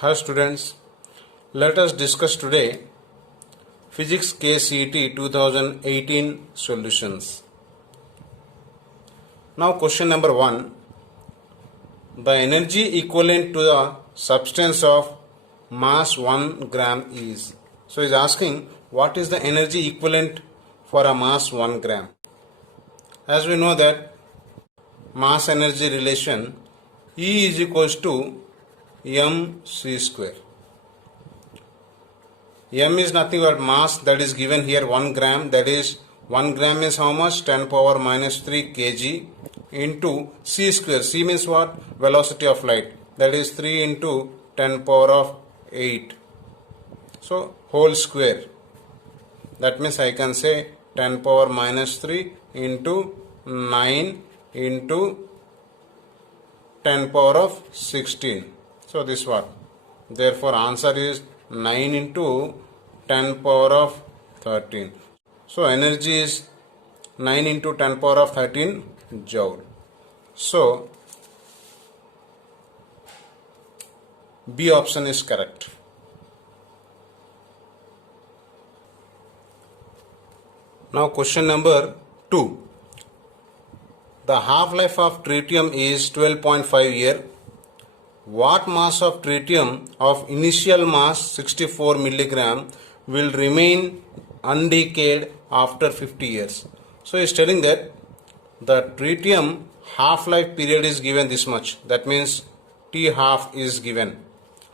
Hi students, let us discuss today Physics KCET 2018 solutions. Now question number 1. The energy equivalent to the substance of mass 1 gram is. So he is asking what is the energy equivalent for a mass 1 gram. As we know that mass energy relation E is equals to mc square. M is nothing but mass, that is given here 1 gram, that is 1 gram is how much? 10 power minus 3 kg into c square. C means what? Velocity of light, that is 3 into 10 power of 8. So whole square, that means I can say 10 power minus 3 into 9 into 10 power of 16. So this what? Therefore answer is 9 into 10 power of 13. So energy is 9 into 10 power of 13 joule. So B option is correct. Now question number 2. The half-life of tritium is 12.5 years. What mass of tritium of initial mass 64 milligram will remain undecayed after 50 years? So he is telling that the tritium half-life period is given this much. That means T half is given.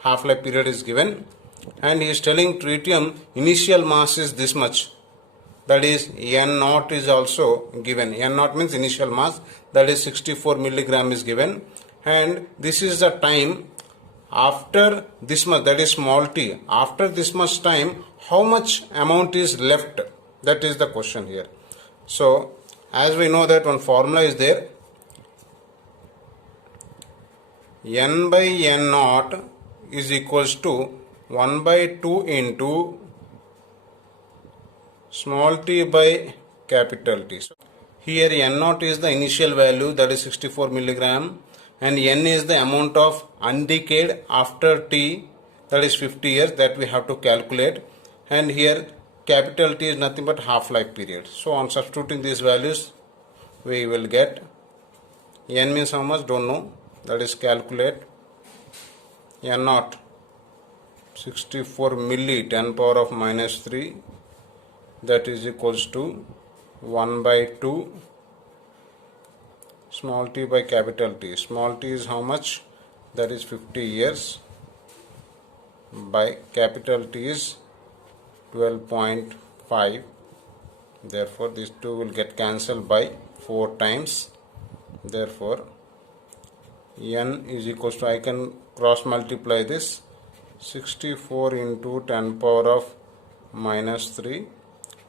Half-life period is given. And he is telling tritium initial mass is this much. That is N naught is also given. N naught means initial mass. That is 64 milligram is given. And this is the time after this much, that is small t. After this much time, how much amount is left? That is the question here. So as we know that one formula is there. N by N naught is equals to 1 by 2 into small t by capital T. So here N naught is the initial value, that is 64 milligram, and N is the amount of undecayed after T, that is 50 years, that we have to calculate, and here capital T is nothing but half-life period. So on substituting these values we will get N means how much, don't know, that is calculate N naught 64 milli 10 power of minus 3, that is equals to 1 by 2 small t by capital T. Small t is how much? That is 50 years by capital T is 12.5. Therefore these two will get cancelled by 4 times. Therefore N is equals to, I can cross multiply this, 64 into 10 power of minus 3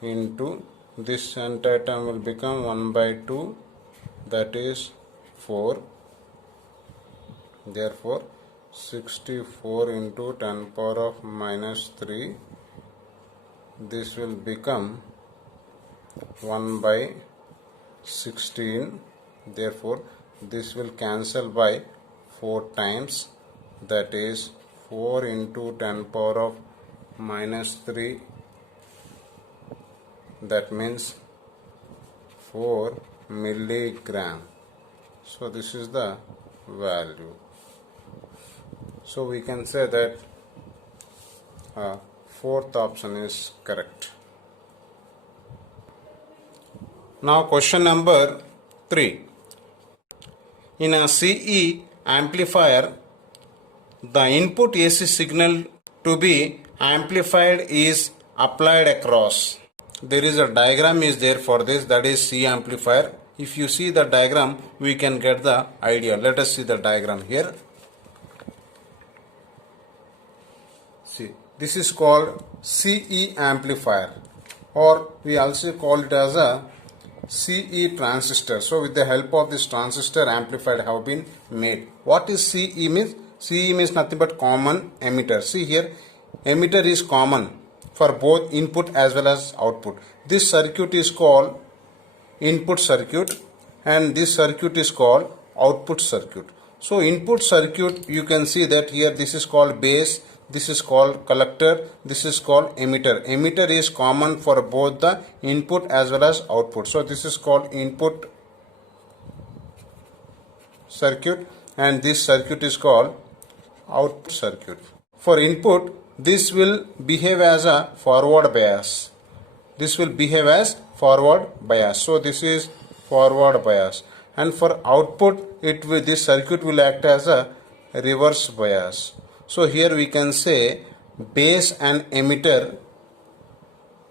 into this entire term will become 1 by 2, that is 4. Therefore 64 into 10 power of minus 3, this will become 1 by 16. Therefore this will cancel by 4 times, that is 4 into 10 power of minus 3, that means 4 milligram. So this is the value. So we can say that fourth option is correct. Now question number 3. In a CE amplifier, the input AC signal to be amplified is applied across. There is a diagram is there for this, that is C amplifier. If you see the diagram, we can get the idea. Let us see the diagram here. See, this is called CE amplifier, or we also call it as a CE transistor. So with the help of this transistor, amplified have been made. What is CE means? CE means nothing but common emitter. See here, emitter is common for both input as well as output. This circuit is called input circuit and this circuit is called output circuit. So input circuit, you can see that here this is called base, this is called collector, this is called emitter. Emitter is common for both the input as well as output. So this is called input circuit and this circuit is called output circuit. For input, this will behave as a forward bias. This will behave as forward bias. So this is forward bias. And for output, this circuit will act as a reverse bias. So here we can say base and emitter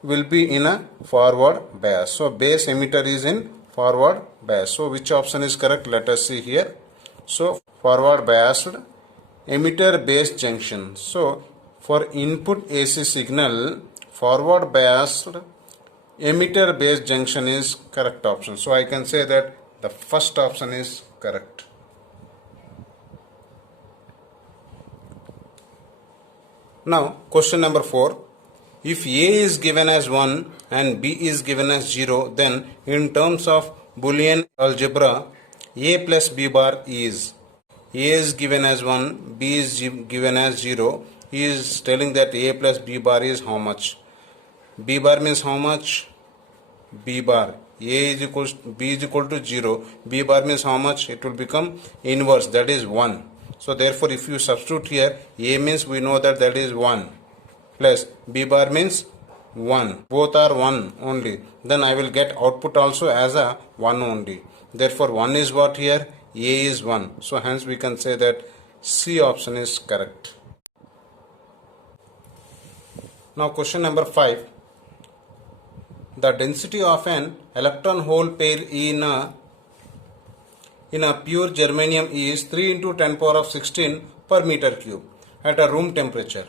will be in a forward bias. So base emitter is in forward bias. So which option is correct? Let us see here. So forward biased emitter base junction. So for input AC signal, forward biased emitter base junction is correct option. So I can say that the first option is correct. Now question number 4. If A is given as 1 and B is given as 0, then in terms of Boolean algebra, A plus B bar is A is given as 1, B is given as 0. He is telling that A plus B bar is how much? B bar means how much? B bar. A is equal to, B is equal to 0. B bar means how much? It will become inverse, that is 1. So therefore if you substitute here, A means we know that is 1 plus B bar means 1. Both are 1 only. Then I will get output also as a 1 only. Therefore 1 is what here? A is 1. So hence we can say that C option is correct. Now question number 5. The density of an electron hole pair in a pure germanium is 3 into 10 power of 16 per meter cube at a room temperature.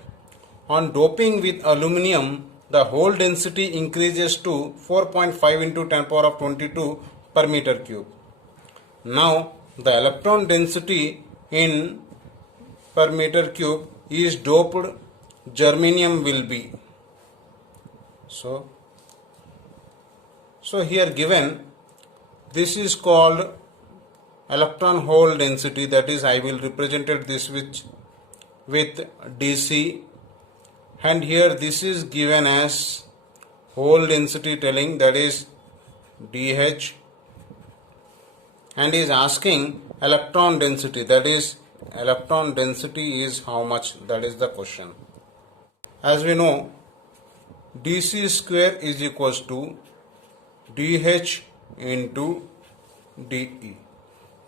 On doping with aluminum, the hole density increases to 4.5 into 10 power of 22 per meter cube. Now the electron density in per meter cube is doped germanium will be. So here given, this is called electron hole density, that is I will represent this with dc, and here this is given as hole density telling, that is dh, and is asking electron density, that is electron density is how much, that is the question. As we know, dc square is equals to dh into de,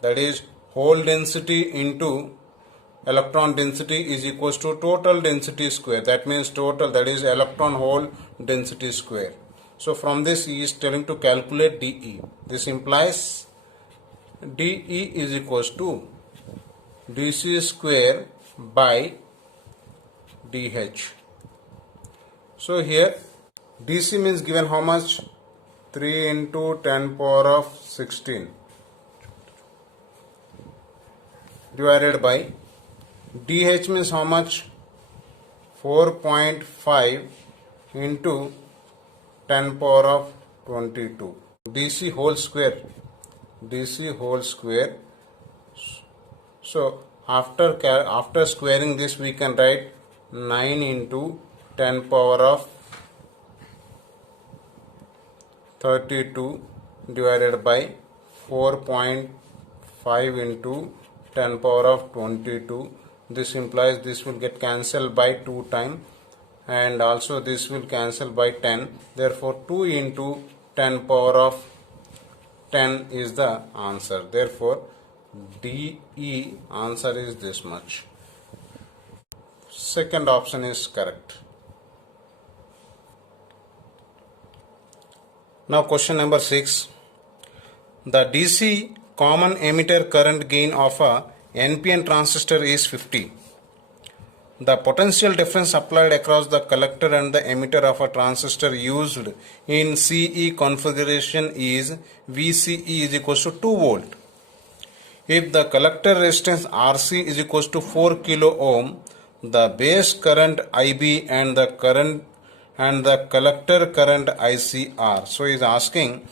that is hole density into electron density is equals to total density square. That means total, that is electron hole density square. So from this he is telling to calculate dE. This implies dE is equals to dc square by dh. So here dc means given how much? 3 into 10 power of 16 divided by dh means how much? 4.5 into 10 power of 22 dc whole square. So after squaring this, we can write 9 into 10 power of 32 divided by 4.5 into 10 power of 22. This implies this will get cancelled by 2 times, and also this will cancel by 10. Therefore 2 into 10 power of 10 is the answer. Therefore DE answer is this much. Second option is correct. Now question number 6. The DC common emitter current gain of a NPN transistor is 50. The potential difference applied across the collector and the emitter of a transistor used in CE configuration is VCE is equals to 2 volt. If the collector resistance RC is equals to 4 kilo ohm, the base current IB and the collector current IC are. So he is asking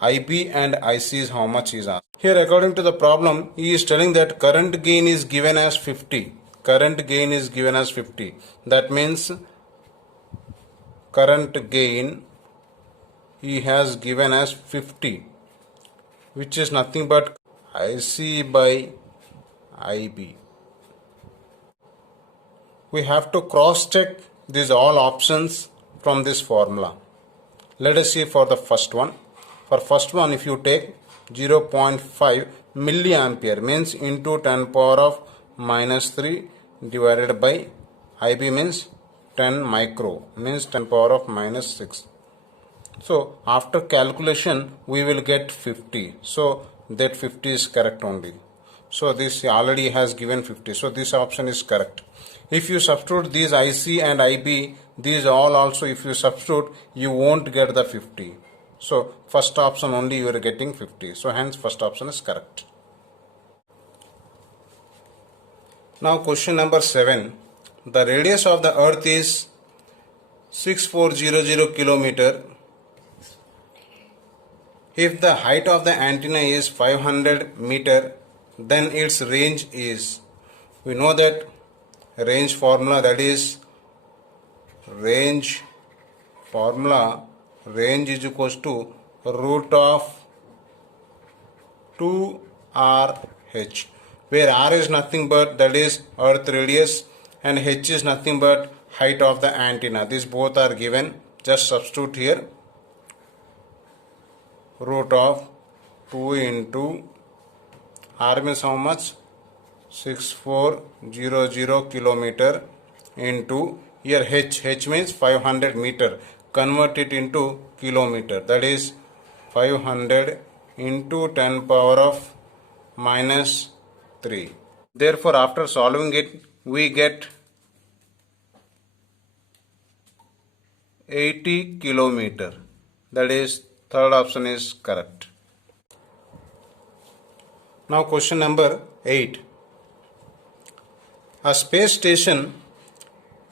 IB and IC is how much is asked. Here, according to the problem, he is telling that current gain is given as 50. Current gain is given as 50. That means current gain he has given as 50, which is nothing but IC by IB. We have to cross check these all options from this formula. Let us see for the first one. For first one, if you take 0.5 milliampere means into 10 power of minus 3 divided by IB means 10 micro means 10 power of minus 6. So after calculation we will get 50. So that 50 is correct only. So this already has given 50. So this option is correct. If you substitute these IC and IB, these all also if you substitute, you won't get the 50. So first option only you are getting 50. So hence first option is correct. Now question number 7. The radius of the earth is 6400 kilometer. If the height of the antenna is 500 meter, then its range is, we know that range formula, that is range formula, range is equals to root of 2RH, where R is nothing but that is earth radius and H is nothing but height of the antenna. These both are given. Just substitute here root of 2 into R means how much? 6400 kilometer into here H means 500 meter. Convert it into kilometer. That is 500 into 10 power of minus 3. Therefore, after solving it, we get 80 kilometer. That is third option is correct. Now question number 8. A space station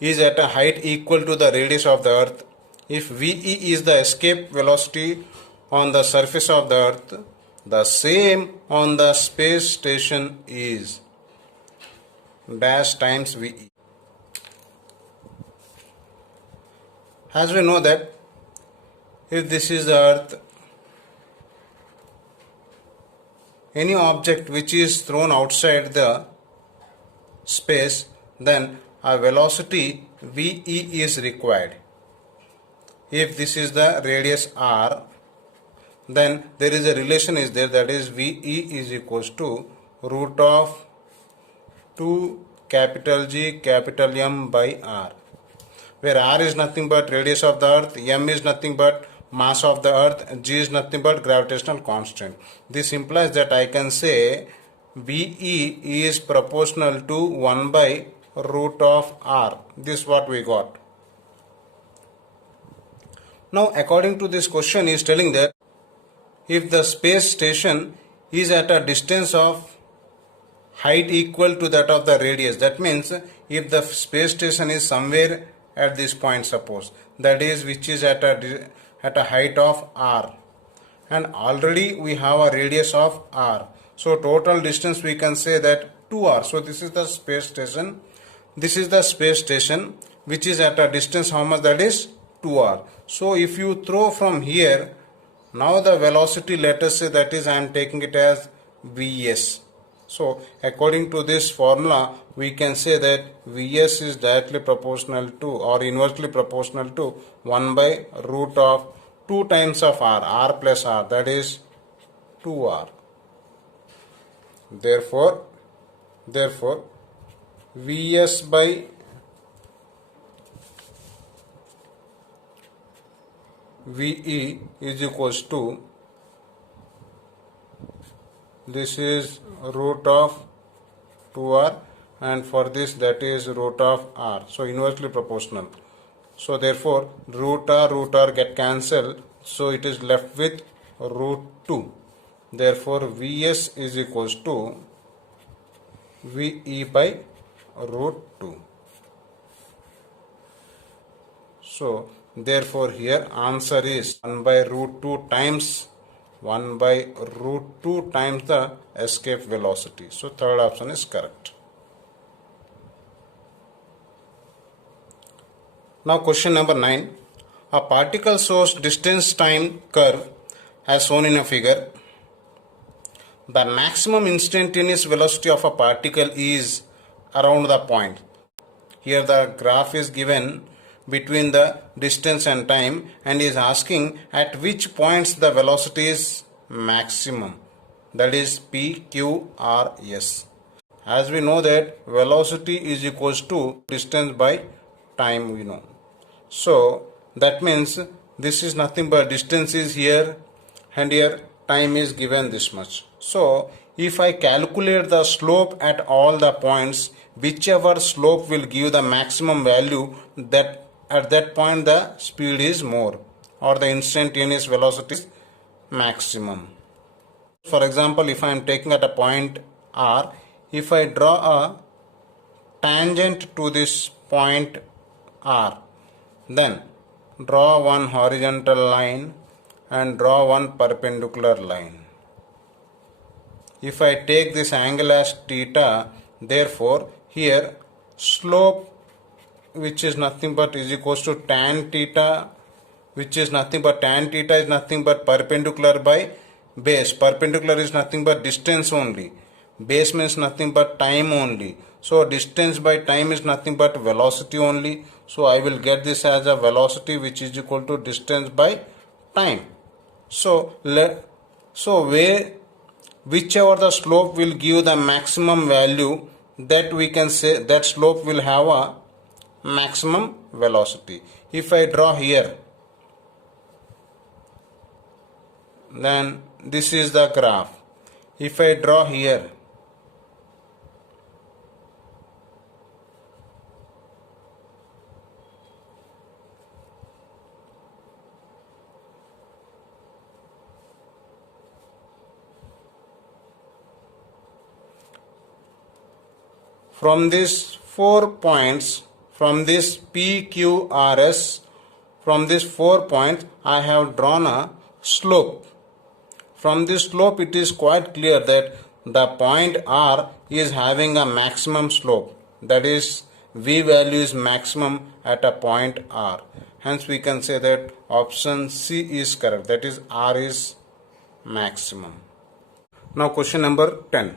is at a height equal to the radius of the earth. If VE is the escape velocity on the surface of the earth, the same on the space station is dash times VE. As we know that if this is the earth, any object which is thrown outside the space, then a velocity VE is required. If this is the radius R, then there is a relation is there, that is VE is equals to root of 2 capital G capital M by R, where R is nothing but radius of the earth, M is nothing but mass of the earth, G is nothing but gravitational constant. This implies that I can say VE is proportional to 1 by root of R. This is what we got. Now according to this question is telling that if the space station is at a distance of height equal to that of the radius, that means if the space station is somewhere at this point, suppose that is which is at a height of R, and already we have a radius of R, so total distance we can say that 2R. So this is the space station. This is the space station which is at a distance how much, that is 2R. So if you throw from here, now the velocity, let us say that is I am taking it as Vs. So according to this formula we can say that Vs is directly proportional to or inversely proportional to 1 by root of 2 times of R, R plus R, that is 2R. Therefore Vs by VE is equals to, this is root of 2R, and for this that is root of R, so inversely proportional. So therefore root R get cancelled, so it is left with root 2. Therefore Vs is equals to VE by root 2. So therefore here answer is 1 by root 2 times 1 by root 2 times the escape velocity. So third option is correct. Now question number 9. A particle shows distance time curve as shown in a figure. The maximum instantaneous velocity of a particle is around the point. Here the graph is given between the distance and time and is asking at which points the velocity is maximum, that is P, Q or S. As we know that velocity is equals to distance by time, we know. So that means this is nothing but distance is here and here time is given this much. So if I calculate the slope at all the points, whichever slope will give the maximum value, that at that point the speed is more or the instantaneous velocity is maximum. For example, if I am taking at a point R, if I draw a tangent to this point R, then draw one horizontal line and draw one perpendicular line. If I take this angle as theta, therefore here slope, which is nothing but is equals to tan theta, which is nothing but tan theta is nothing but perpendicular by base. Perpendicular is nothing but distance only. Base means nothing but time only. So distance by time is nothing but velocity only. So I will get this as a velocity which is equal to distance by time. So whichever the slope will give the maximum value, that we can say that slope will have a maximum velocity. If I draw here, then this is the graph. If I draw here, from these 4 points, from this P, Q, R, S, from these 4 points I have drawn a slope. From this slope it is quite clear that the point R is having a maximum slope, that is V value is maximum at a point R. Hence we can say that option C is correct, that is R is maximum. Now question number 10.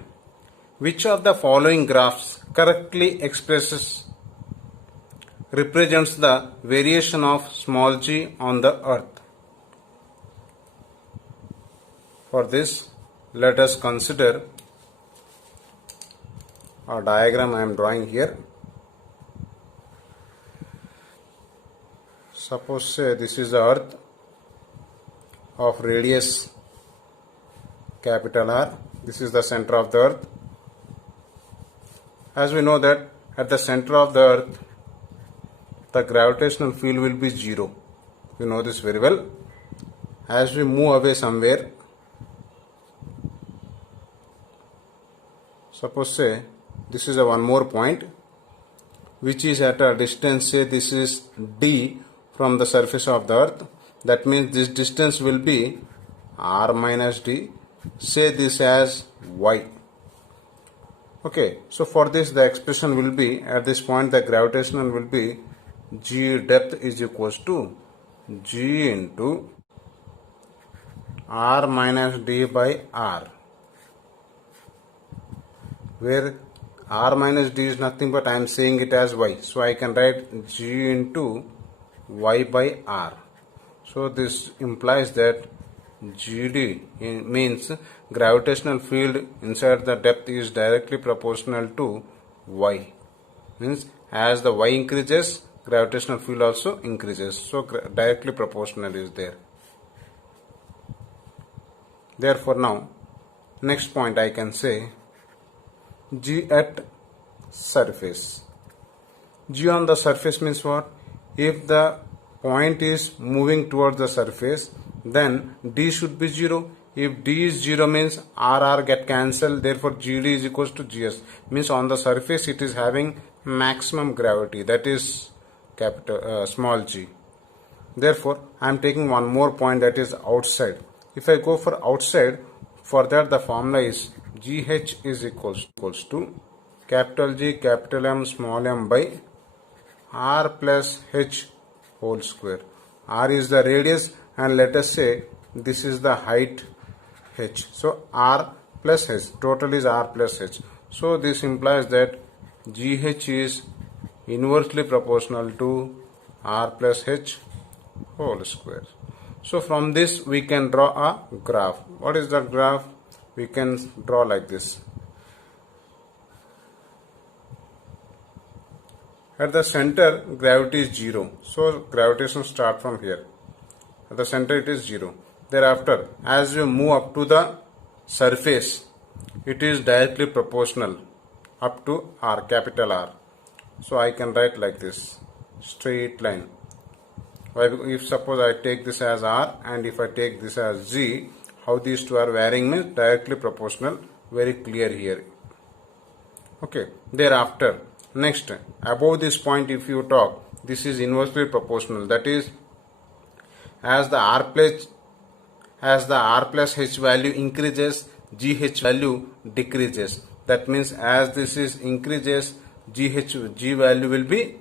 Which of the following graphs correctly represents the variation of small g on the earth? For this, let us consider a diagram I am drawing here. Suppose say this is the earth of radius capital R. This is the center of the earth. As we know that at the center of the earth, the gravitational field will be 0. You know this very well. As we move away somewhere, suppose say this is a one more point which is at a distance, say this is D from the surface of the earth. That means this distance will be R minus D. Say this as Y. Okay, so for this the expression will be, at this point the gravitational will be G depth is equals to G into R minus D by R, where R minus D is nothing but I am saying it as Y. So I can write G into Y by R. So this implies that GD means gravitational field inside the depth is directly proportional to Y. Means as the Y increases, gravitational field also increases. So directly proportional is there. Therefore now, next point I can say G at surface. G on the surface means what? If the point is moving towards the surface, then D should be 0. If D is 0 means RR get cancelled, therefore GD is equals to GS. Means on the surface it is having maximum gravity, that is capital small g. Therefore I am taking one more point, that is outside. If I go for outside, for that the formula is GH is equals to capital G, capital M, small m by R plus H whole square. R is the radius and let us say this is the height H. So R plus H, total is R plus H. So this implies that GH is inversely proportional to R plus H whole square. So from this we can draw a graph. What is the graph? We can draw like this. At the center gravity is 0. So gravitation starts from here. At the center it is 0. Thereafter, as we move up to the surface, it is directly proportional up to R, capital R. So I can write like this, straight line. If suppose I take this as R and if I take this as G, how these two are varying means directly proportional, very clear here. Okay, thereafter, next, above this point if you talk, this is inversely proportional, that is, as the R plus H value increases, GH value decreases. That means as this is increases, G value will be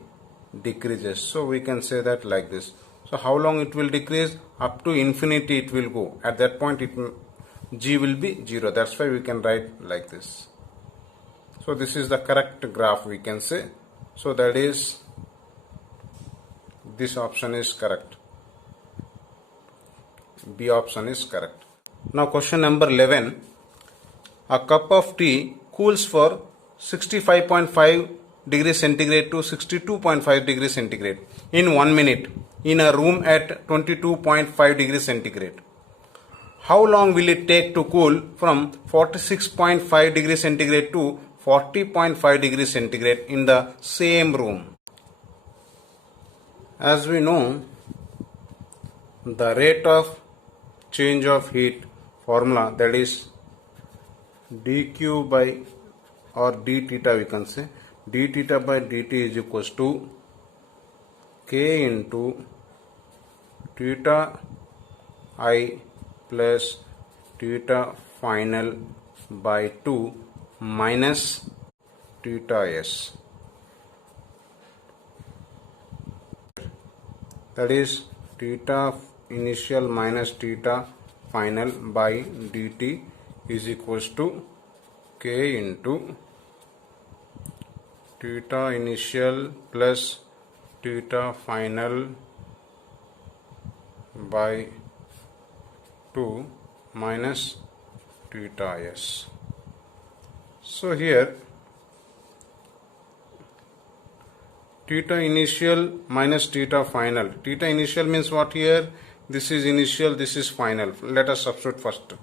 decreases. So we can say that like this. So how long it will decrease? Up to infinity it will go. At that point G will be 0. That's why we can write like this. So this is the correct graph we can say. So that is, this option is correct. B option is correct. Now question number 11. A cup of tea cools for 65.5 degrees centigrade to 62.5 degrees centigrade in 1 minute in a room at 22.5 degrees centigrade. How long will it take to cool from 46.5 degrees centigrade to 40.5 degrees centigrade in the same room? As we know, the rate of change of heat formula, that is dq by or d theta, we can say d theta by dt is equals to k into theta I plus theta final by 2 minus theta s. That is theta initial minus theta final by dt is equals to k into theta initial plus theta final by 2 minus theta s. So here theta initial minus theta final. Theta initial means what here? This is initial, this is final. Let us substitute first.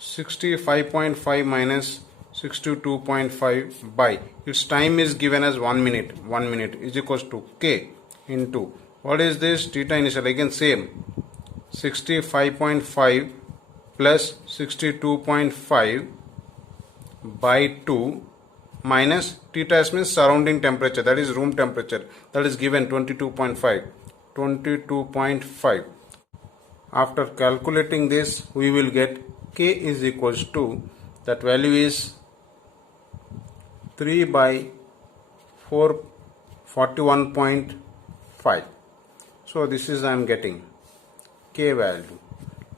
65.5 minus 62.5 by its time is given as 1 minute. 1 minute is equals to k into what is this? Theta initial, again same, 65.5 plus 62.5 by 2 minus theta s means surrounding temperature, that is room temperature, that is given 22.5. After calculating this, we will get k is equals to, that value is 3 by 41.5. So this is I am getting k value.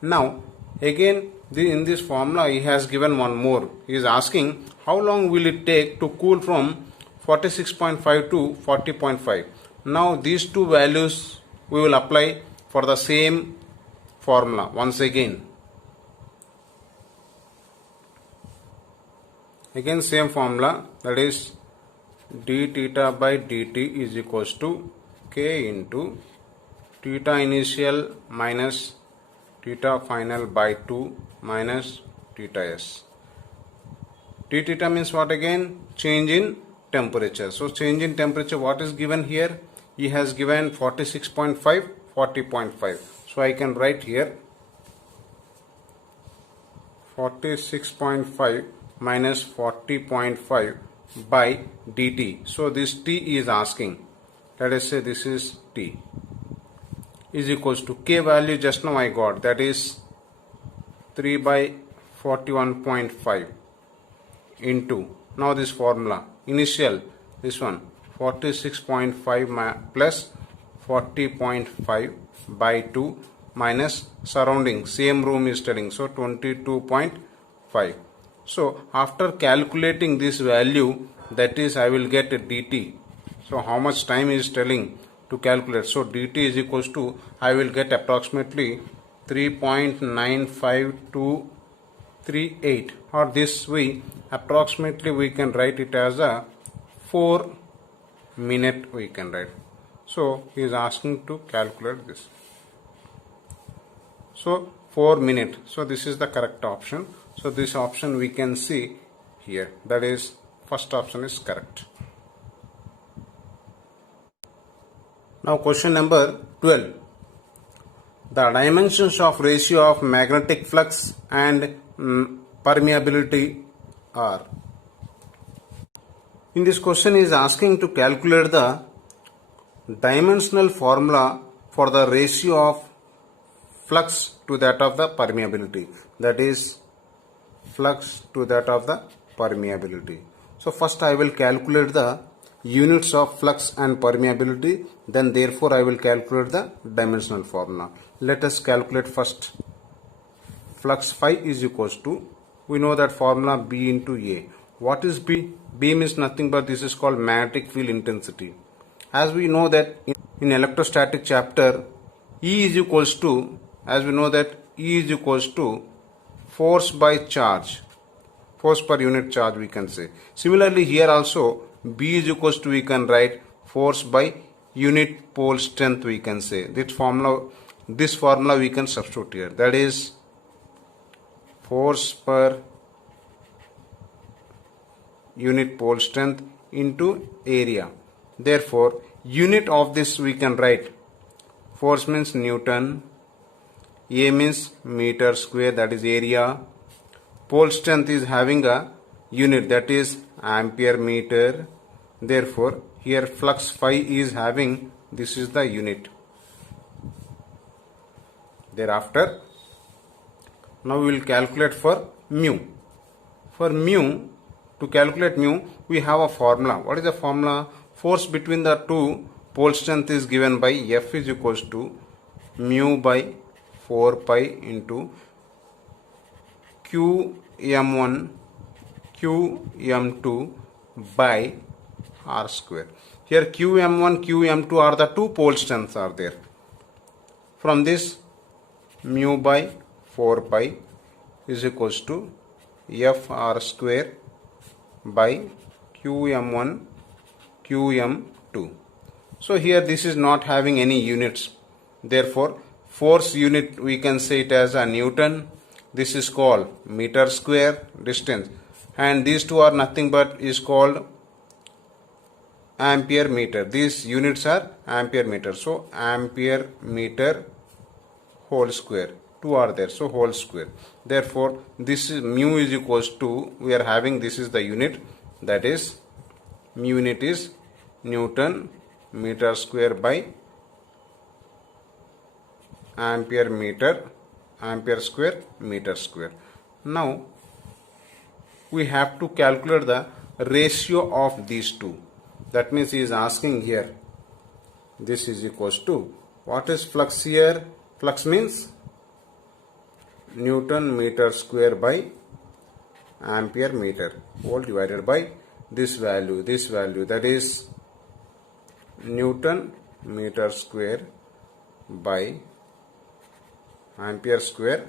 Now again in this formula he has given one more. He is asking how long will it take to cool from 46.5 to 40.5. Now these two values we will apply for the same formula once again. Again same formula, that is d theta by dt is equals to k into theta initial minus theta final by 2 minus theta s. D theta means what again? Change in temperature. So change in temperature, what is given here? He has given 46.5, 40.5. So I can write here 46.5 minus 40.5 by dt. So this t is asking. Let us say this is t. is equals to K value just now I got, that is 3 by 41.5 into, now this formula, initial, this one 46.5 plus 40.5 by 2 minus surrounding, same room is telling, so 22.5. So after calculating this value, that is I will get a dt. So how much time is telling to calculate? So dt is equals to, I will get approximately 3.95238, or this way approximately we can write it as a 4 minute we can write. So he is asking to calculate this. So 4 minute. So this is the correct option. So this option we can see here. That is, first option is correct. Now question number 12. The dimensions of ratio of magnetic flux and permeability are. In this question is asking to calculate the dimensional formula for the ratio of flux to that of the permeability. That is, flux to that of the permeability. So first I will calculate the units of flux and permeability, then therefore I will calculate the dimensional formula. Let us calculate first. Flux phi is equals to, we know that formula B into A. What is B? B means nothing but this is called magnetic field intensity. As we know that in electrostatic chapter, E is equals to, as we know that E is equals to force by charge, force per unit charge we can say. Similarly here also B is equals to, we can write force by unit pole strength we can say. This formula we can substitute here. That is force per unit pole strength into area. Therefore unit of this we can write, force means Newton, A means meter square, that is area, pole strength is having a unit, that is ampere meter. Therefore here flux phi is having, this is the unit. Thereafter now we will calculate for mu. For mu, to calculate mu we have a formula. What is the formula? Force between the two pole strength is given by F is equals to mu by 4 pi into Qm1 Qm2 by R square. Here Qm1 Qm2 are the two pole strengths are there. From this mu by 4 pi is equals to Fr square by Qm1 Qm2. So here this is not having any units. Therefore force unit we can say it as a Newton. This is called meter square distance, and these two are nothing but is called ampere meter. These units are ampere meter. So ampere meter whole square. Two are there, so whole square. Therefore this is mu is equals to, we are having, this is the unit, that is mu unit is Newton meter square by ampere square meter square. Now we have to calculate the ratio of these two. That means he is asking here, this is equals to, what is flux here? Flux means Newton meter square by ampere meter whole divided by this value, that is Newton meter square by ampere square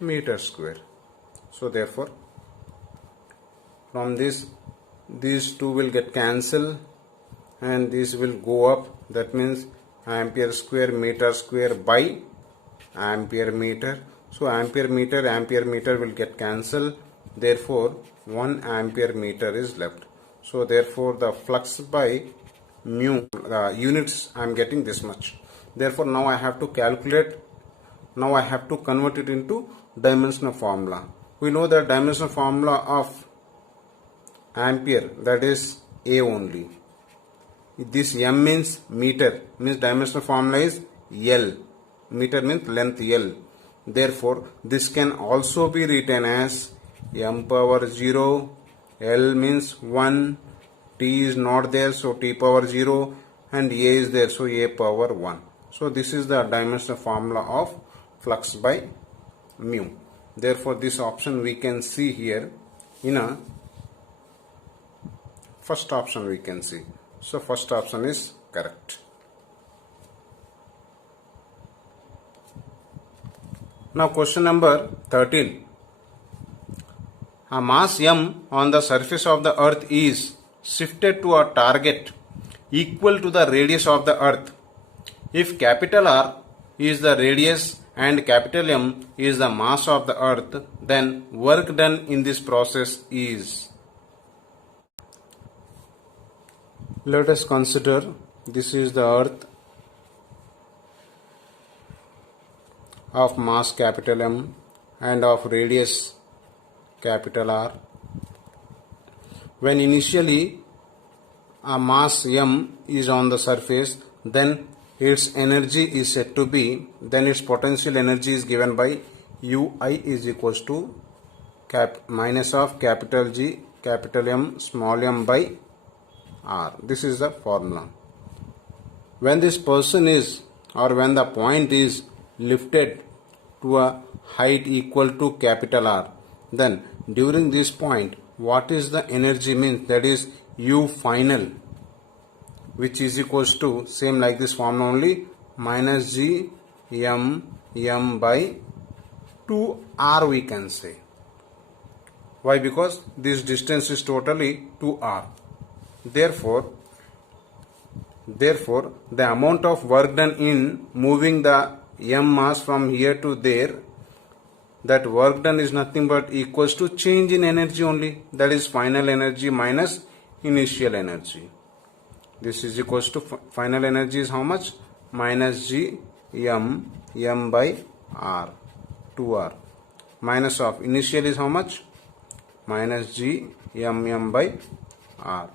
meter square. So therefore from this, these two will get cancelled and this will go up. That means ampere square meter square by ampere meter. So ampere meter will get cancelled. Therefore 1 ampere meter is left. So therefore the flux by mu, the units I am getting this much. Therefore now I have to calculate, now I have to convert it into dimensional formula. We know the dimensional formula of ampere, that is A only. This M means meter, means dimensional formula is L. Meter means length L. Therefore, this can also be written as m power 0, L means 1, T is not there, so T power 0, and A is there, so A power 1. So this is the dimensional formula of flux by mu. Therefore, this option we can see here in a first option we can see. So first option is correct. Now question number 13. A mass m on the surface of the earth is shifted to a target equal to the radius of the earth. If capital R is the radius and capital M is the mass of the earth, then work done in this process is. Let us consider this is the earth of mass capital M and of radius capital R. When initially a mass m is on the surface, then its energy is said to be, then its potential energy is given by Ui is equals to minus of capital G capital M small m by R. This is the formula. When this person is, or when the point is lifted to a height equal to capital R, then during this point what is the energy means, that is U final, which is equals to same like this formula only, minus G m by 2R we can say. Why? Because this distance is totally 2R. Therefore, the amount of work done in moving the m mass from here to there, that work done is nothing but equals to change in energy only, that is final energy minus initial energy. This is equals to final energy is how much? Minus G m by R, 2R, minus of initial is how much? Minus G m by R.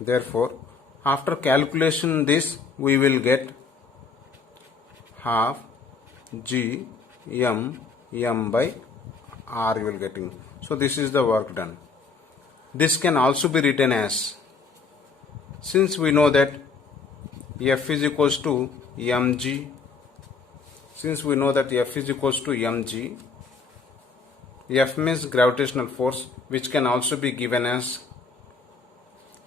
Therefore, after calculation this we will get half G m by R you will getting. So this is the work done. This can also be written as, since we know that F is equals to mg, since we know that F is equals to mg, F means gravitational force, which can also be given as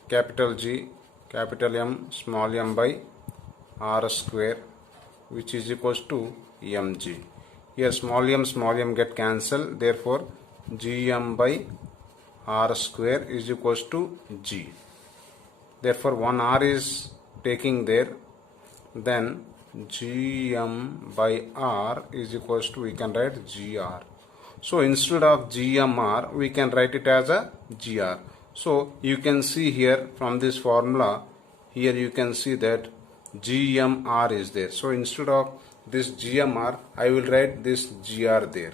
capital G capital M small m by R square, which is equals to mg. Here small m get cancelled, therefore gm by R square is equals to G. Therefore 1 R is taking there, then gm by R is equals to, we can write gr. So instead of gmr we can write it as a gr. So you can see here from this formula, here you can see that gmr is there. So instead of this gmr I will write this gr there.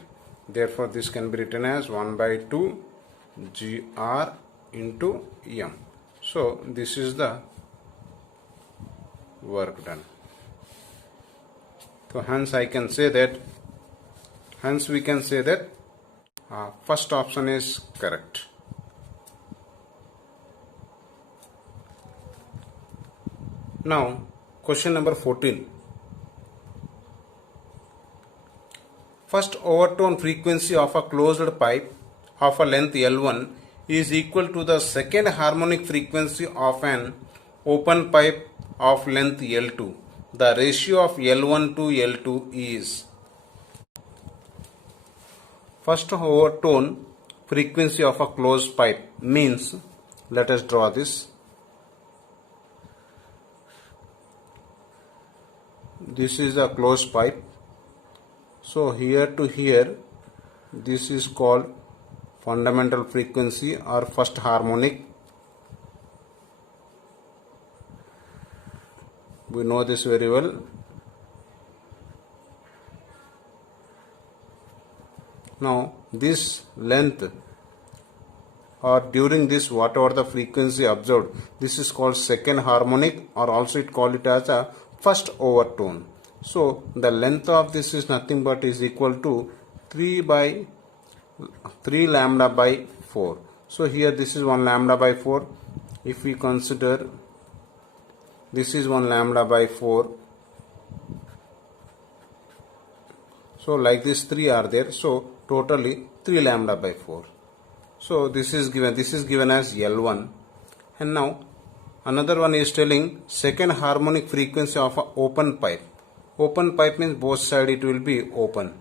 Therefore this can be written as 1 by 2 gr into m. So this is the work done. So hence I can say that, hence we can say that first option is correct. Now question number 14. First overtone frequency of a closed pipe of a length L1 is equal to the second harmonic frequency of an open pipe of length L2. The ratio of L1 to L2 is. First overtone frequency of a closed pipe means, let us draw this. This is a closed pipe. So here to here, this is called fundamental frequency or first harmonic. We know this very well. Now this length or during this whatever the frequency observed, this is called second harmonic, or also it call it as a first overtone. So the length of this is nothing but is equal to 3 lambda by 4. So here this is 1 lambda by 4. If we consider this is 1 lambda by 4. So like this 3 are there. So totally 3 lambda by 4. So this is given as L1. And now another one is telling second harmonic frequency of an open pipe. Open pipe means both side it will be open.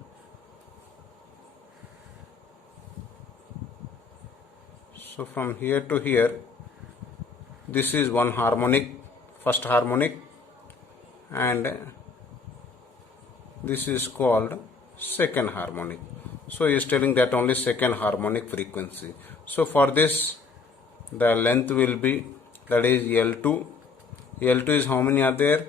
So from here to here, this is one harmonic, first harmonic, and this is called second harmonic. So he is telling that only second harmonic frequency. So for this, the length will be, that is L2. L2 is how many are there?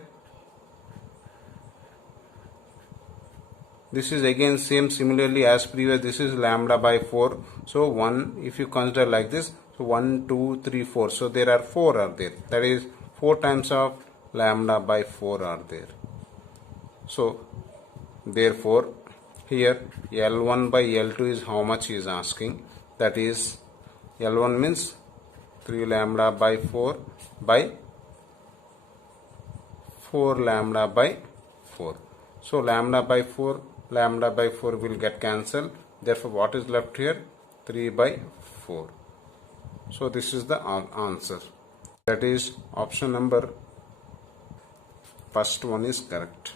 This is again same similarly as previous. This is lambda by 4. So 1, if you consider like this, so 1, 2, 3, 4. So there are 4 are there. That is 4 times of lambda by 4 are there. So therefore here L1 by L2 is how much he is asking. That is L1 means 3 lambda by 4 by 4 lambda by 4. So lambda by 4 will get cancelled. Therefore what is left here? 3 by 4. So this is the answer. That is option number first one is correct.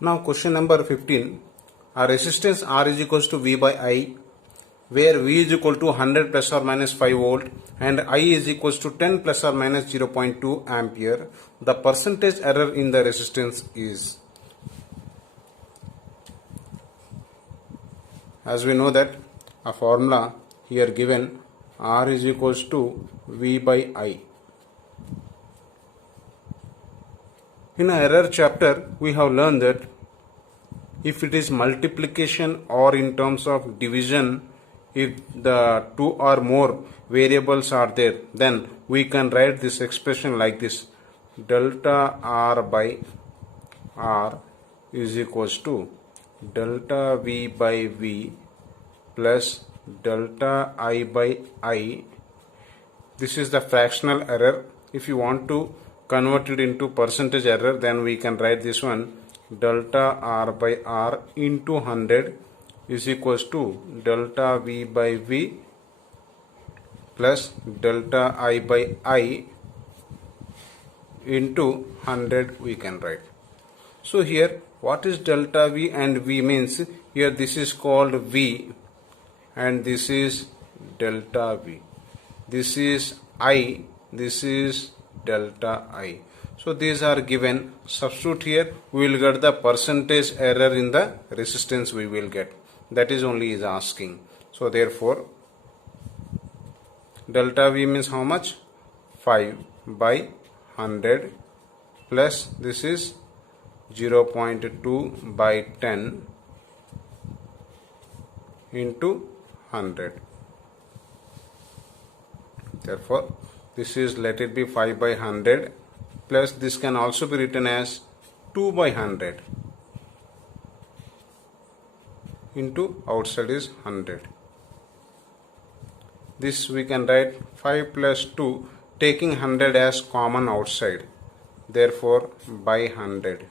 Now question number 15. A resistance R is equals to V by I, where V is equal to 100 plus or minus 5 volt and I is equals to 10 plus or minus 0.2 ampere. The percentage error in the resistance is. As we know that a formula here given, R is equals to V by I. In our error chapter, we have learned that if it is multiplication or in terms of division, if the 2 or more variables are there, then we can write this expression like this: delta R by R is equals to delta V by V plus delta I by I. This is the fractional error. If you want to convert it into percentage error, then we can write this one: delta R by R into 100 is equals to delta V by V plus delta I by I into 100 we can write. So here what is delta V and V means? Here this is called V and this is delta V. This is I, this is delta I. So these are given. Substitute here, we will get the percentage error in the resistance we will get. That is only is asking. So therefore delta V means how much? 5 by 100 plus this is 0.2 by 10 into 100. Therefore this is, let it be 5 by 100 plus this can also be written as 2 by 100 into outside is 100. This we can write 5 plus 2 taking 100 as common outside. Therefore by 100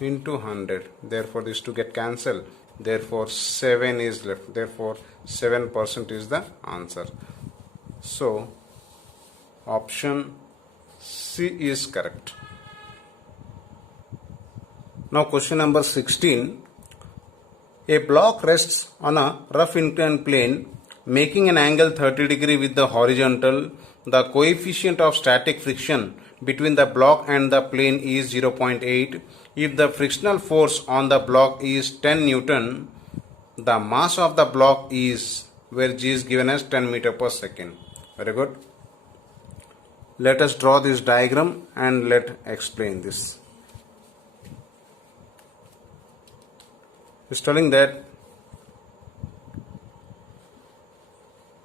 into 100. Therefore this to get cancelled. Therefore 7 is left. Therefore 7% is the answer. So option C is correct. Now question number 16. A block rests on a rough inclined plane making an angle 30 degree with the horizontal. The coefficient of static friction between the block and the plane is 0.8. If the frictional force on the block is 10 Newton, the mass of the block is, where G is given as 10 meter per second. Very good. Let us draw this diagram and let explain this. It's telling that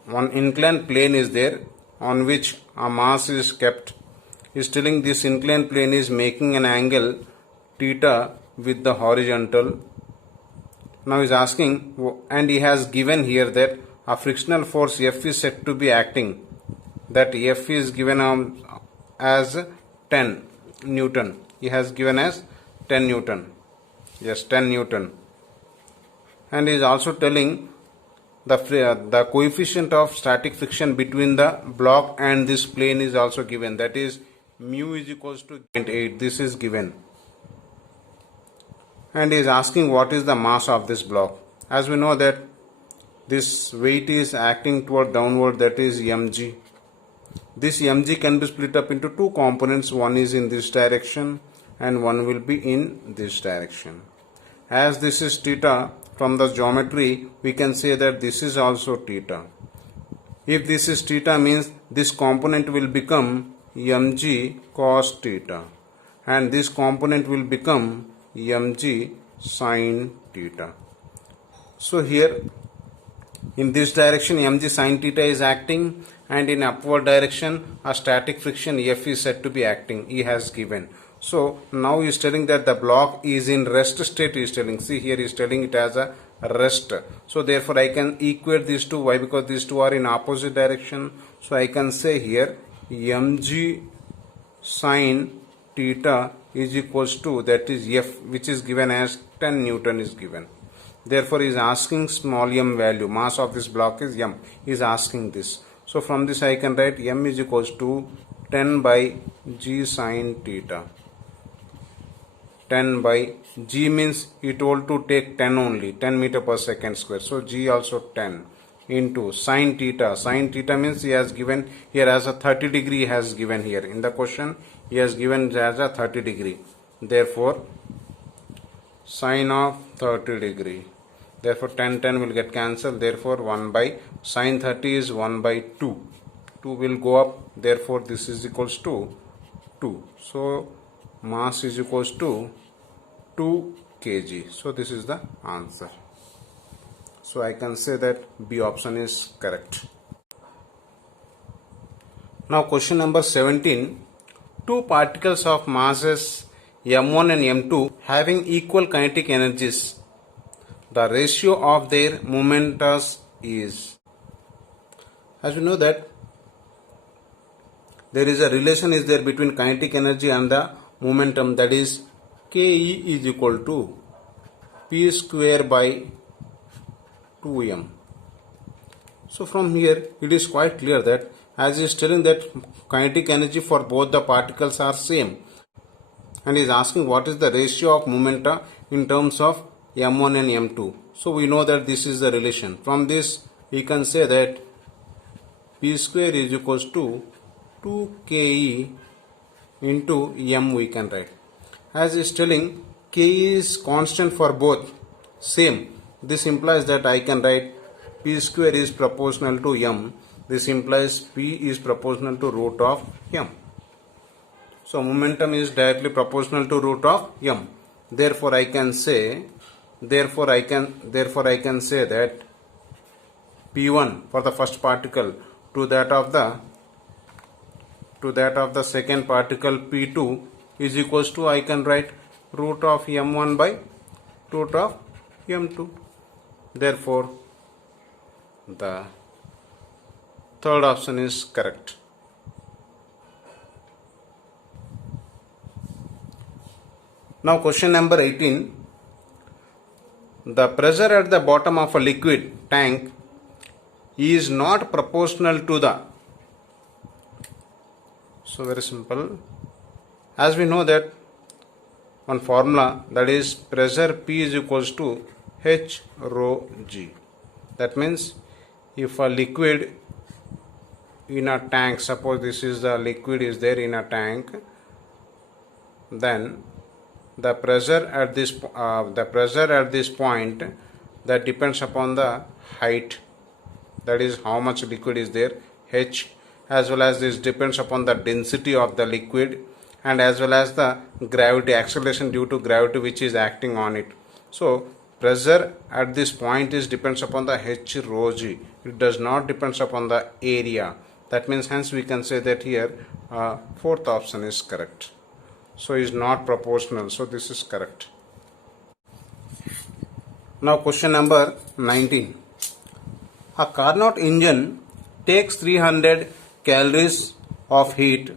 one inclined plane is there on which a mass is kept, is telling this inclined plane is making an angle theta with the horizontal. Now is asking, and he has given here that a frictional force F is said to be acting. That F is given as 10 Newton. He has given as 10 Newton. Yes, 10 Newton. And he is also telling the coefficient of static friction between the block and this plane is also given. That is mu is equals to 0.8. This is given. And he is asking what is the mass of this block. As we know that this weight is acting toward downward, that is mg. This mg can be split up into two components. One is in this direction and one will be in this direction. As this is theta, from the geometry we can say that this is also theta. If this is theta, means this component will become mg cos theta and this component will become mg sin theta. So here in this direction mg sin theta is acting, and in upward direction a static friction F is said to be acting. He has given. So now he is telling that the block is in rest state. He is telling, see here he is telling it as a rest. So therefore I can equate these two. Why? Because these two are in opposite direction. So I can say here mg sin theta is equals to, that is F, which is given as 10 Newton is given. Therefore he is asking small m value. Mass of this block is m. He is asking this. So from this I can write m is equals to 10 by g sin theta. 10 by g means he told to take 10 only, 10 meter per second square. So g also 10 into sin theta. Sin theta means he has given here as a 30 degree. He has given here in the question. He has given as a 30 degree. Therefore sin of 30 degree. Therefore 10 will get cancelled. Therefore 1 by sin 30 is 1 by 2. 2 will go up. Therefore this is equals to 2. So mass is equals to 2 kg. So this is the answer. So I can say that B option is correct. Now question number 17. Two particles of masses m1 and m2 having equal kinetic energies. The ratio of their momentus is. As we know that there is a relation is there between kinetic energy and the momentum, that is Ke is equal to P square by 2m. So from here it is quite clear that as he is telling that kinetic energy for both the particles are same, and he is asking what is the ratio of momenta in terms of m1 and m2. So we know that this is the relation. From this we can say that P square is equals to 2ke into m we can write. As he is telling k is constant for both, same. This implies that I can write P square is proportional to m. This implies P is proportional to root of m. So momentum is directly proportional to root of m. Therefore I can say that P1 for the first particle to that of the second particle P2 is equals to, I can write root of m1 by root of m2. Therefore the third option is correct. Now question number 18. The pressure at the bottom of a liquid tank is not proportional to the. So very simple. As we know that one formula, that is pressure P is equals to H rho G. That means if a liquid in a tank, suppose this is the liquid is there in a tank, then the pressure at this point that depends upon the height, that is how much liquid is there, H, as well as this depends upon the density of the liquid and as well as the gravity, acceleration due to gravity which is acting on it. So pressure at this point is depends upon the H rho G. It does not depends upon the area. That means hence we can say that here Fourth option is correct. So is not proportional. So this is correct. Now question number 19. A Carnot engine takes 300 calories of heat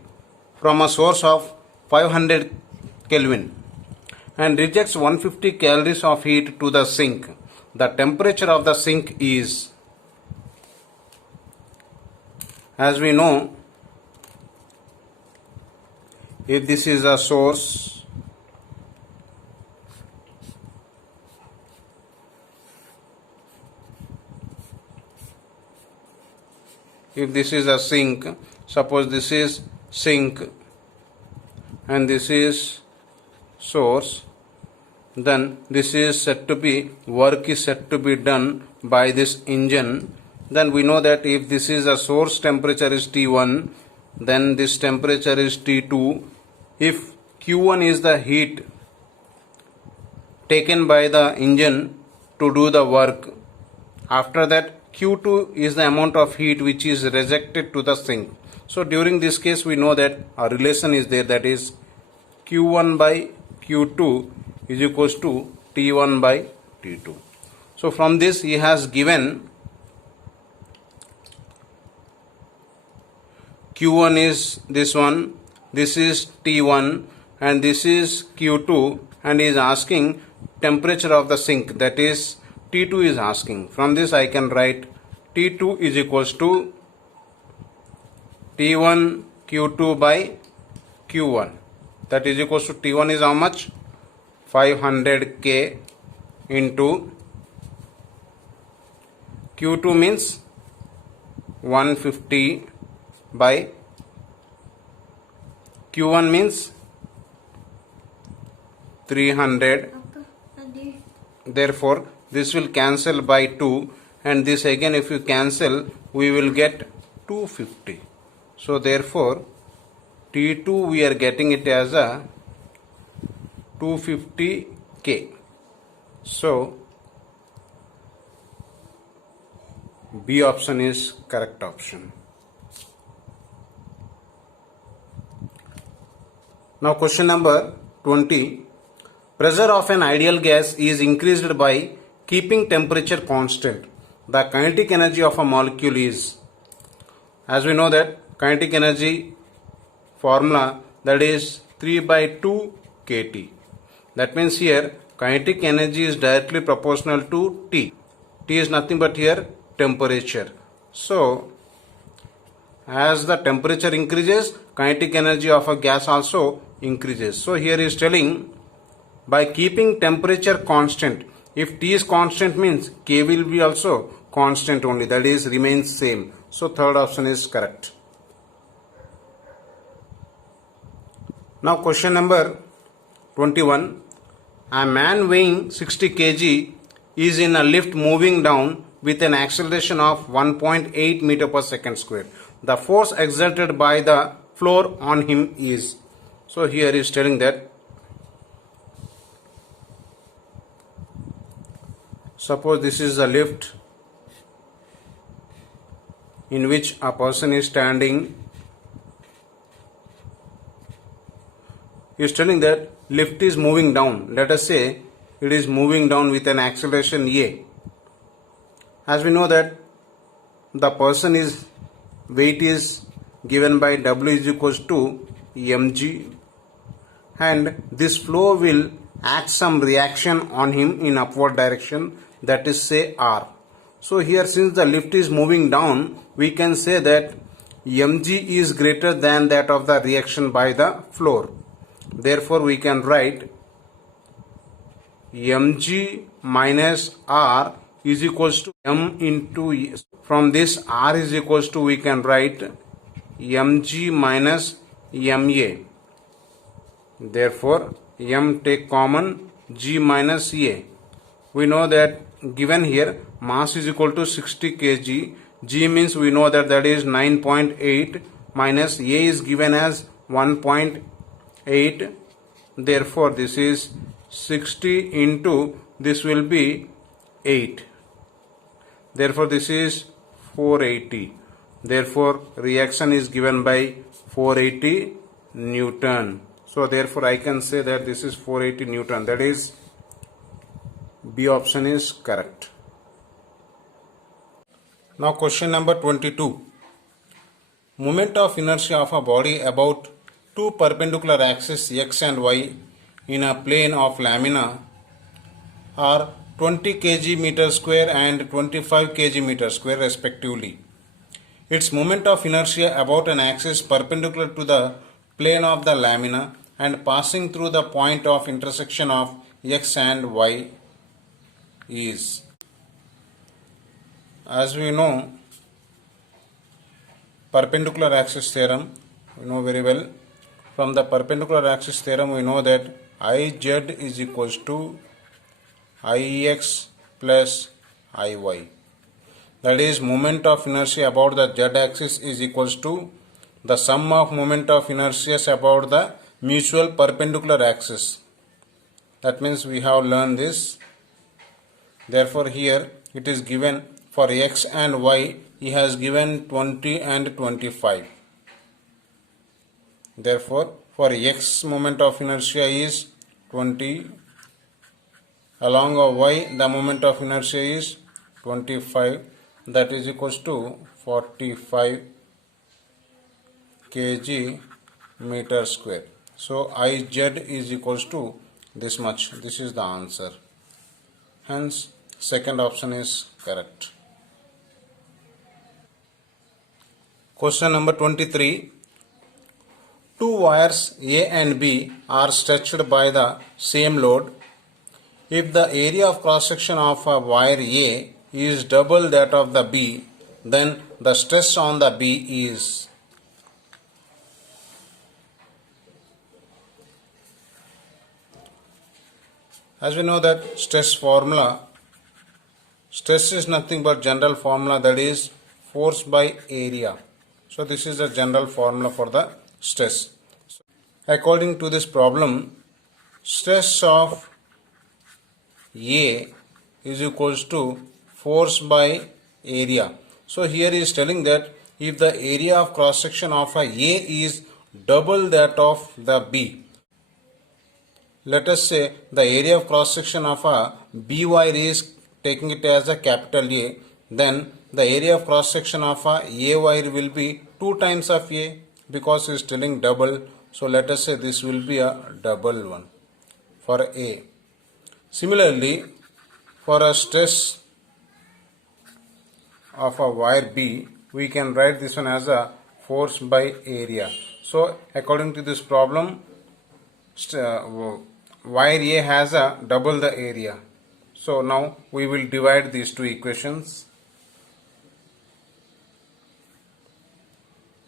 from a source of 500 Kelvin and rejects 150 calories of heat to the sink. The temperature of the sink is, as we know, if this is a source, if this is a sink, suppose this is sink and this is source, then this is said to be, work is said to be done by this engine. Then we know that if this is a source temperature is T1, then this temperature is T2. If Q1 is the heat taken by the engine to do the work, after that Q2 is the amount of heat which is rejected to the sink. So during this case we know that a relation is there, that is Q1 by Q2 is equals to T1 by T2. So from this he has given Q1 is this one, this is T1 and this is Q2, and he is asking temperature of the sink, that is T2 is asking. From this I can write T2 is equals to T1 Q2 by Q1, that is equals to T1 is how much? 500 K into Q2 means 150 by Q1 means 300. Therefore this will cancel by 2 and this again if you cancel we will get 250. So therefore T2 we are getting it as a 250 K. So B option is correct option. Now question number 20. Pressure of an ideal gas is increased by keeping temperature constant. The kinetic energy of a molecule is, as we know that kinetic energy formula, that is 3 by 2 kT. That means here kinetic energy is directly proportional to T. T is nothing but here temperature. So as the temperature increases, kinetic energy of a gas also increases. So here is telling by keeping temperature constant. If T is constant means K will be also constant only, that is remains same. So third option is correct. Now question number 21. A man weighing 60 kg is in a lift moving down with an acceleration of 1.8 meter per second square. The force exerted by the floor on him is. So here is telling that suppose this is a lift in which a person is standing. He is telling that lift is moving down. Let us say it is moving down with an acceleration A. As we know that the person is weight is given by W is equals to mg, and this flow will act some reaction on him in upward direction, that is say R. So here since the lift is moving down, we can say that mg is greater than that of the reaction by the floor. Therefore we can write mg minus R is equals to m into E. From this R is equals to, we can write mg minus ma. Therefore m take common, g minus a. We know that given here mass is equal to 60 kg. G means we know that that is 9.8 minus a is given as 1.8. Therefore this is 60 into this will be 8. Therefore this is 480. Therefore, reaction is given by 480 Newton. So therefore, I can say that this is 480 Newton. That is, B option is correct. Now question number 22. Moment of inertia of a body about two perpendicular axes x and y in a plane of lamina are 20 kg meter square and 25 kg meter square respectively. Its moment of inertia about an axis perpendicular to the plane of the lamina and passing through the point of intersection of x and y is. As we know, perpendicular axis theorem, we know very well. From the perpendicular axis theorem, we know that Iz is equals to Ix plus Iy. That is, moment of inertia about the z axis is equals to the sum of moment of inertias about the mutual perpendicular axis. That means we have learned this. Therefore, here it is given for x and y, he has given 20 and 25. Therefore, for x moment of inertia is 20, along of y the moment of inertia is 25, that is equals to 45 kg meter square. So Iz is equals to this much. This is the answer. Hence, second option is correct. Question number 23. Two wires A and B are stretched by the same load. If the area of cross section of a wire A is double that of the B, then the stress on the B is. As we know that stress is nothing but general formula, that is force by area. So this is the general formula for the stress. According to this problem, stress of A is equals to force by area. So here he is telling that if the area of cross section of a is double that of the B, let us say the area of cross section of a B wire is taking it as a capital A, then the area of cross section of a wire will be 2 times of A, because he is telling double. So let us say this will be a double one for A. Similarly, for a stress of a wire B, we can write this one as a force by area. So according to this problem, wire A has a double the area. So now we will divide these two equations.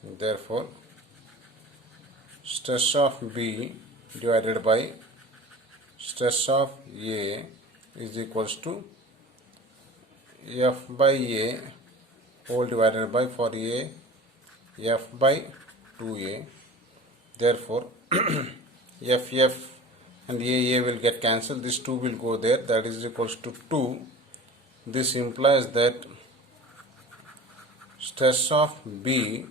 Therefore, stress of B divided by stress of A is equals to F by A whole divided by, for A, F by 2A. Therefore, F and A will get cancelled. This 2 will go there. That is equals to 2. This implies that stress of B,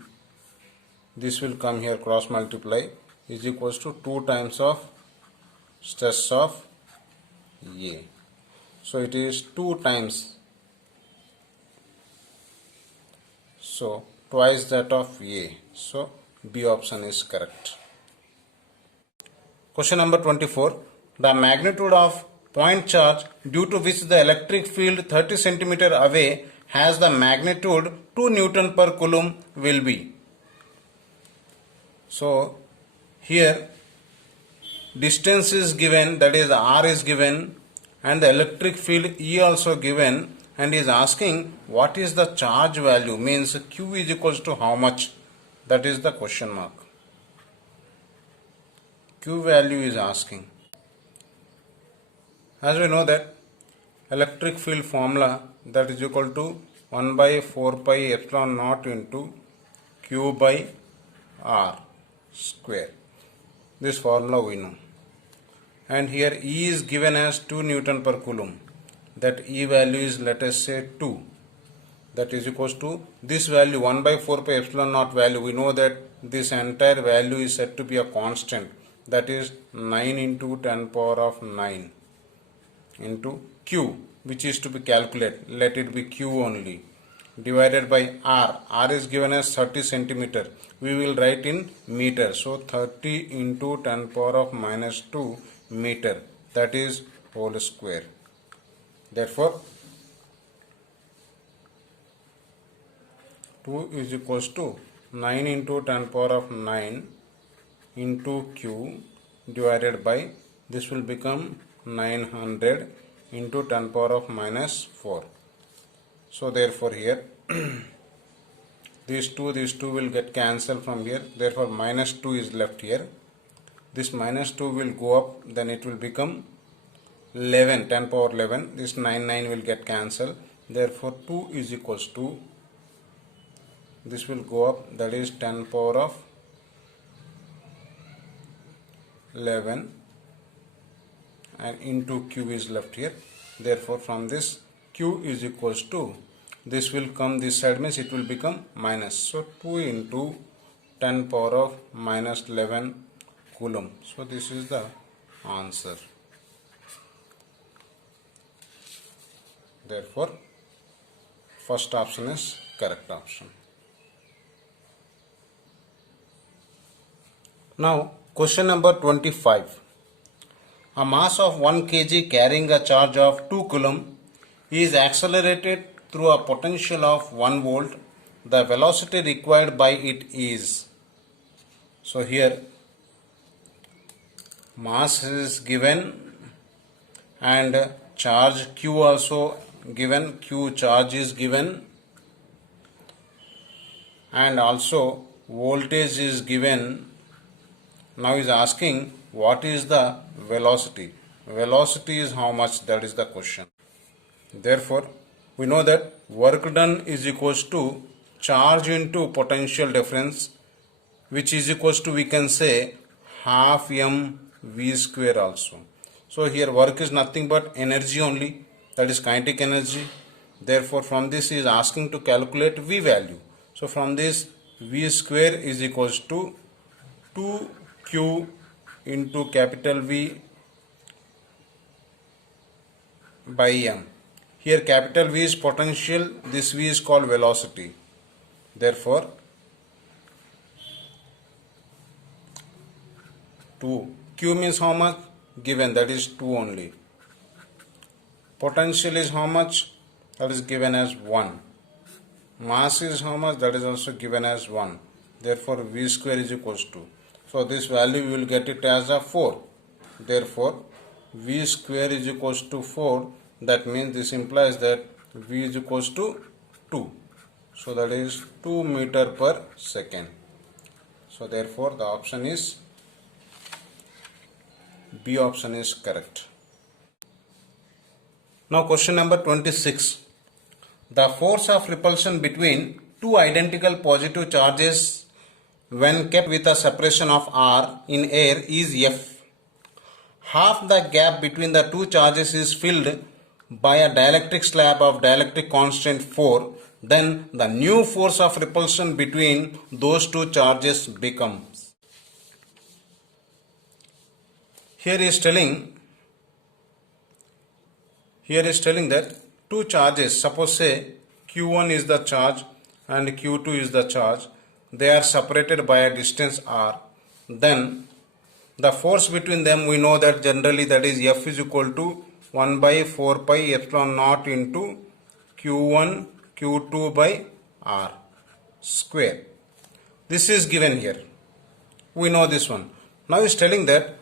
this will come here cross multiply, is equals to 2 times of stress of A. So it is 2 times. So twice that of A. So B option is correct. Question number 24. The magnitude of point charge due to which the electric field 30 centimeter away has the magnitude 2 Newton per Coulomb will be. So here distance is given, that is R is given, and the electric field E also given, and is asking what is the charge value, means Q is equals to how much, that is the question mark. Q value is asking. As we know that electric field formula, that is equal to 1 by 4 pi epsilon naught into Q by R square. This formula we know. And here E is given as 2 Newton per Coulomb. That E value is, let us say, 2. that is equals to this value 1 by 4 pi epsilon naught value. We know that this entire value is said to be a constant, that is 9 into 10 power of 9 into q, which is to be calculated, let it be q only, divided by r. R is given as 30 centimeter. We will write in meter. So 30 into 10 power of minus 2 meter, that is whole square. Therefore 2 is equals to 9 into 10 power of 9 into q divided by, this will become 900 into 10 power of minus 4. So therefore here these two will get cancelled from here. Therefore minus 2 is left here. This minus 2 will go up, then it will become 11, 10 power 11. This 9 will get cancelled. Therefore 2 is equals to, this will go up, that is 10 power of 11 and into q is left here. Therefore from this q is equals to, this will come this side, means it will become minus. So 2 into 10 power of minus 11 coulomb. So this is the answer. Therefore first option is correct option. Now question number 25. A mass of 1 kg carrying a charge of 2 coulomb is accelerated through a potential of 1 volt. The velocity required by it is. So here mass is given and charge q also given, q charge is given, and also voltage is given. Now is asking what is the velocity. Velocity is how much, that is the question. Therefore we know that work done is equals to charge into potential difference, which is equals to, we can say, half m v square also. So here work is nothing but energy only, that is kinetic energy. Therefore from this he is asking to calculate v value. So from this v square is equals to 2q into capital V by m. Here capital V is potential, this V is called velocity. Therefore 2, q means how much given, that is 2 only. Potential is how much, that is given as 1. Mass is how much, that is also given as 1. Therefore V square is equals to, so this value we will get it as a 4. Therefore V square is equals to 4. That means this implies that V is equals to 2. So that is 2 meter per second. So therefore the option is B option is correct. Now question number 26. The force of repulsion between two identical positive charges when kept with a separation of r in air is F. Half the gap between the two charges is filled by a dielectric slab of dielectric constant 4. Then the new force of repulsion between those two charges becomes. Here is telling that two charges, suppose say q1 is the charge and q2 is the charge, they are separated by a distance r. Then the force between them, we know that generally that is F is equal to 1 by 4 pi epsilon naught into q1 q2 by r square. This is given here. We know this one. Now is telling that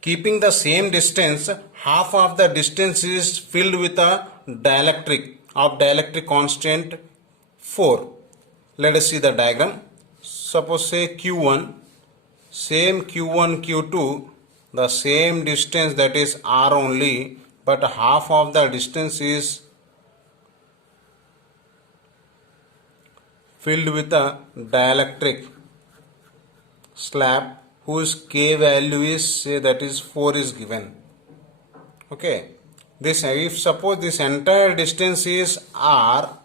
keeping the same distance, half of the distance is filled with a dielectric of dielectric constant 4. Let us see the diagram. Suppose say q1, same q1 q2, the same distance, that is r only, but half of the distance is filled with a dielectric slab whose k value is, say, that is 4 is given. Okay, this, if suppose this entire distance is r,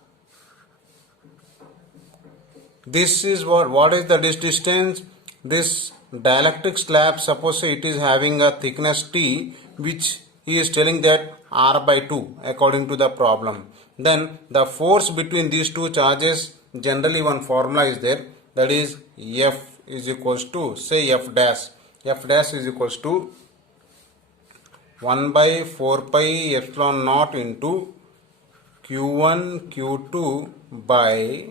this is what is the distance? This dielectric slab, suppose it is having a thickness t, which he is telling that r by 2 according to the problem. Then the force between these two charges, generally one formula is there, that is F is equals to, say F dash. F dash is equals to 1 by 4 pi epsilon naught into Q1 Q2 by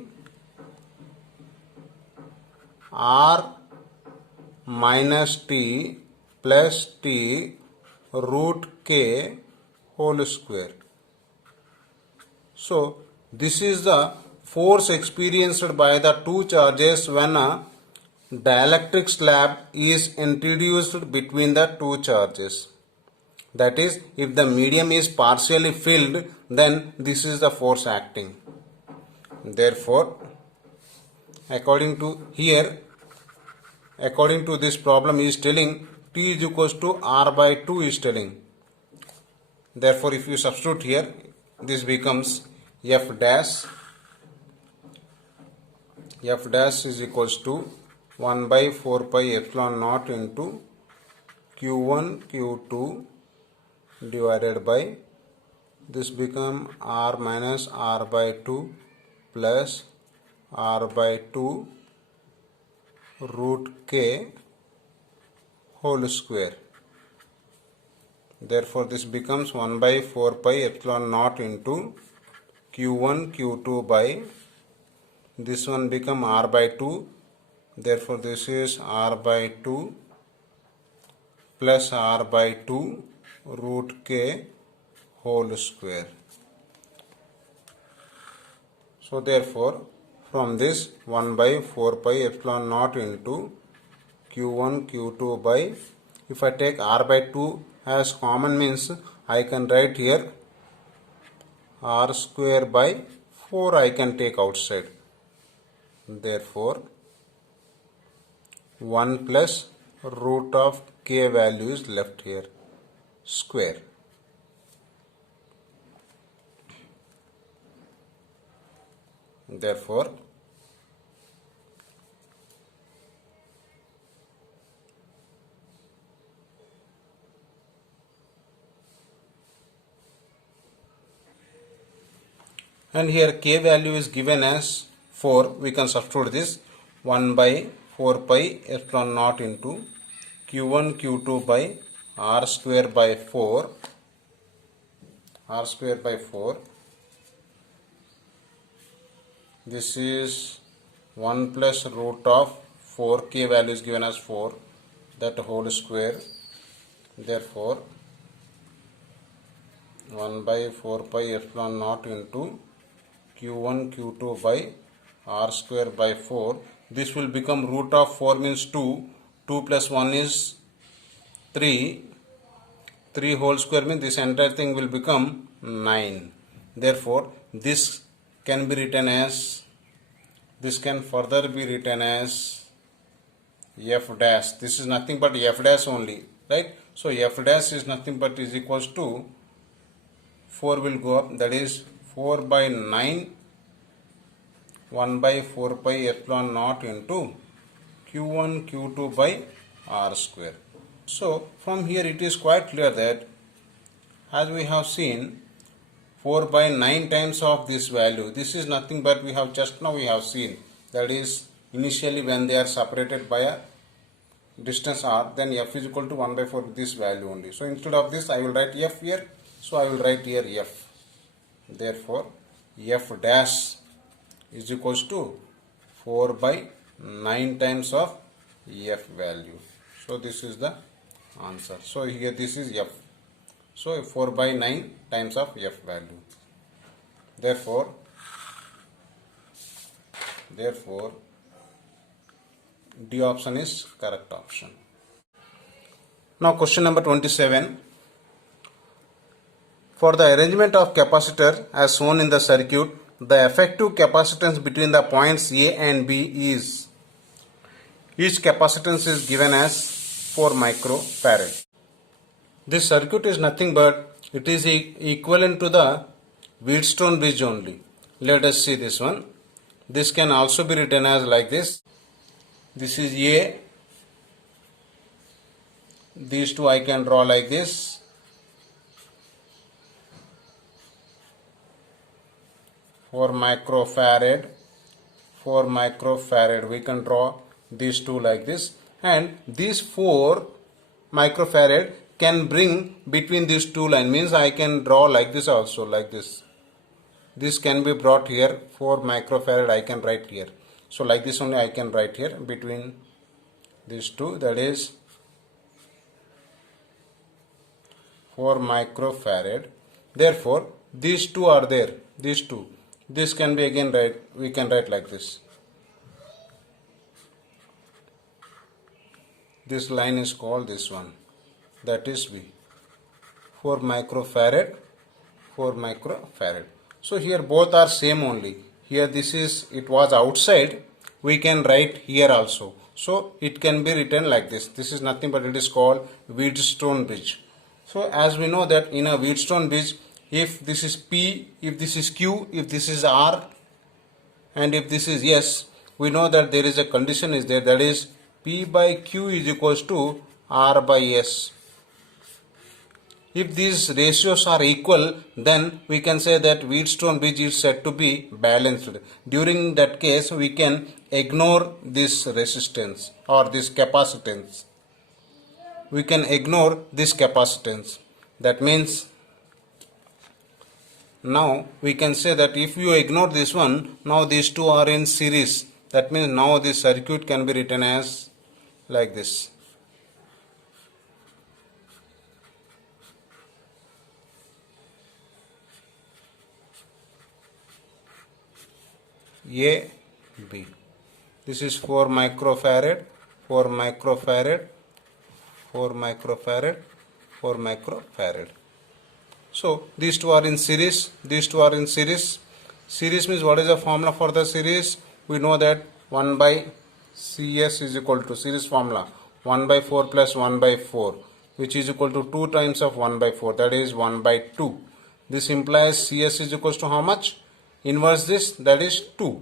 R minus T plus T root K whole square. So this is the force experienced by the two charges when a dielectric slab is introduced between the two charges. That is, if the medium is partially filled, then this is the force acting. Therefore, according to this problem is telling T is equals to R by 2 is telling. Therefore, if you substitute here, this becomes F dash. F dash is equals to 1 by 4 pi epsilon naught into Q1 Q2 divided by, this become R minus R by 2 plus R by 2 root K whole square. Therefore, this becomes 1 by 4 pi epsilon naught into Q1 Q2 by, this one become R by 2. Therefore, this is R by 2 plus R by 2 root K whole square. So therefore, from this 1 by 4 pi epsilon naught into Q1 Q2 by, if I take R by 2 as common, means I can write here R square by 4 I can take outside. Therefore, 1 plus root of K value is left here, square. Therefore, and here K value is given as 4, we can substitute this 1 by 4 pi epsilon naught into Q1 Q2 by R square by 4, R square by 4. This is 1 plus root of 4, K value is given as 4, that whole square. Therefore, 1 by 4 pi epsilon naught into Q1 Q2 by R square by 4. This will become root of 4 means 2. 2 plus 1 is 3. 3 whole square means this entire thing will become 9. Therefore, this can be written as, this can further be written as F dash. This is nothing but F dash only, right? So F dash is nothing but is equals to 4 will go up, that is 4 by 9, 1 by 4 pi epsilon naught into Q1 Q2 by R square. So from here it is quite clear that, as we have seen, 4 by 9 times of this value, this is nothing but we have just now we have seen, that is initially when they are separated by a distance r, then F is equal to 1 by 4, this value only. So instead of this I will write F here, so I will write here F. Therefore, F dash is equals to 4 by 9 times of F value. So this is the answer. So here this is F. So 4 by 9 times of F value. Therefore, D option is correct option. Now question number 27. For the arrangement of capacitor as shown in the circuit, the effective capacitance between the points A and B is, each capacitance is given as 4 microfarad. This circuit is nothing but It is equivalent to the Wheatstone bridge only. Let us see this one. This can also be written as like this. This is A. These two I can draw like this. 4 microfarad. 4 microfarad. We can draw these two like this. And these 4 microfarad can bring between these two lines. Means I can draw like this also, like this. This can be brought here. 4 microfarad I can write here. So like this only I can write here between these two. That is 4 microfarad. Therefore, these two are there. These two. This can be again write. We can write like this. This line is called this one. That is V. 4 microfarad. 4 microfarad. So here both are same only. Here this is, it was outside. We can write here also. So it can be written like this. This is nothing but it is called Wheatstone bridge. So as we know that in a Wheatstone bridge, if this is P, if this is Q, if this is R, and if this is S, we know that there is a condition is there, that is P by Q is equals to R by S. If these ratios are equal, then we can say that Wheatstone bridge is said to be balanced. During that case, we can ignore this resistance or this capacitance. We can ignore this capacitance. That means now we can say that if you ignore this one, now these two are in series. That means now this circuit can be written as like this. A, B. This is 4 microfarad, 4 microfarad, 4 microfarad, 4 microfarad. So these two are in series, these two are in series. Series means what is the formula for the series? We know that 1 by CS is equal to series formula 1 by 4 plus 1 by 4, which is equal to 2 times of 1 by 4, that is 1 by 2. This implies CS is equals to how much? Inverse this, that is 2.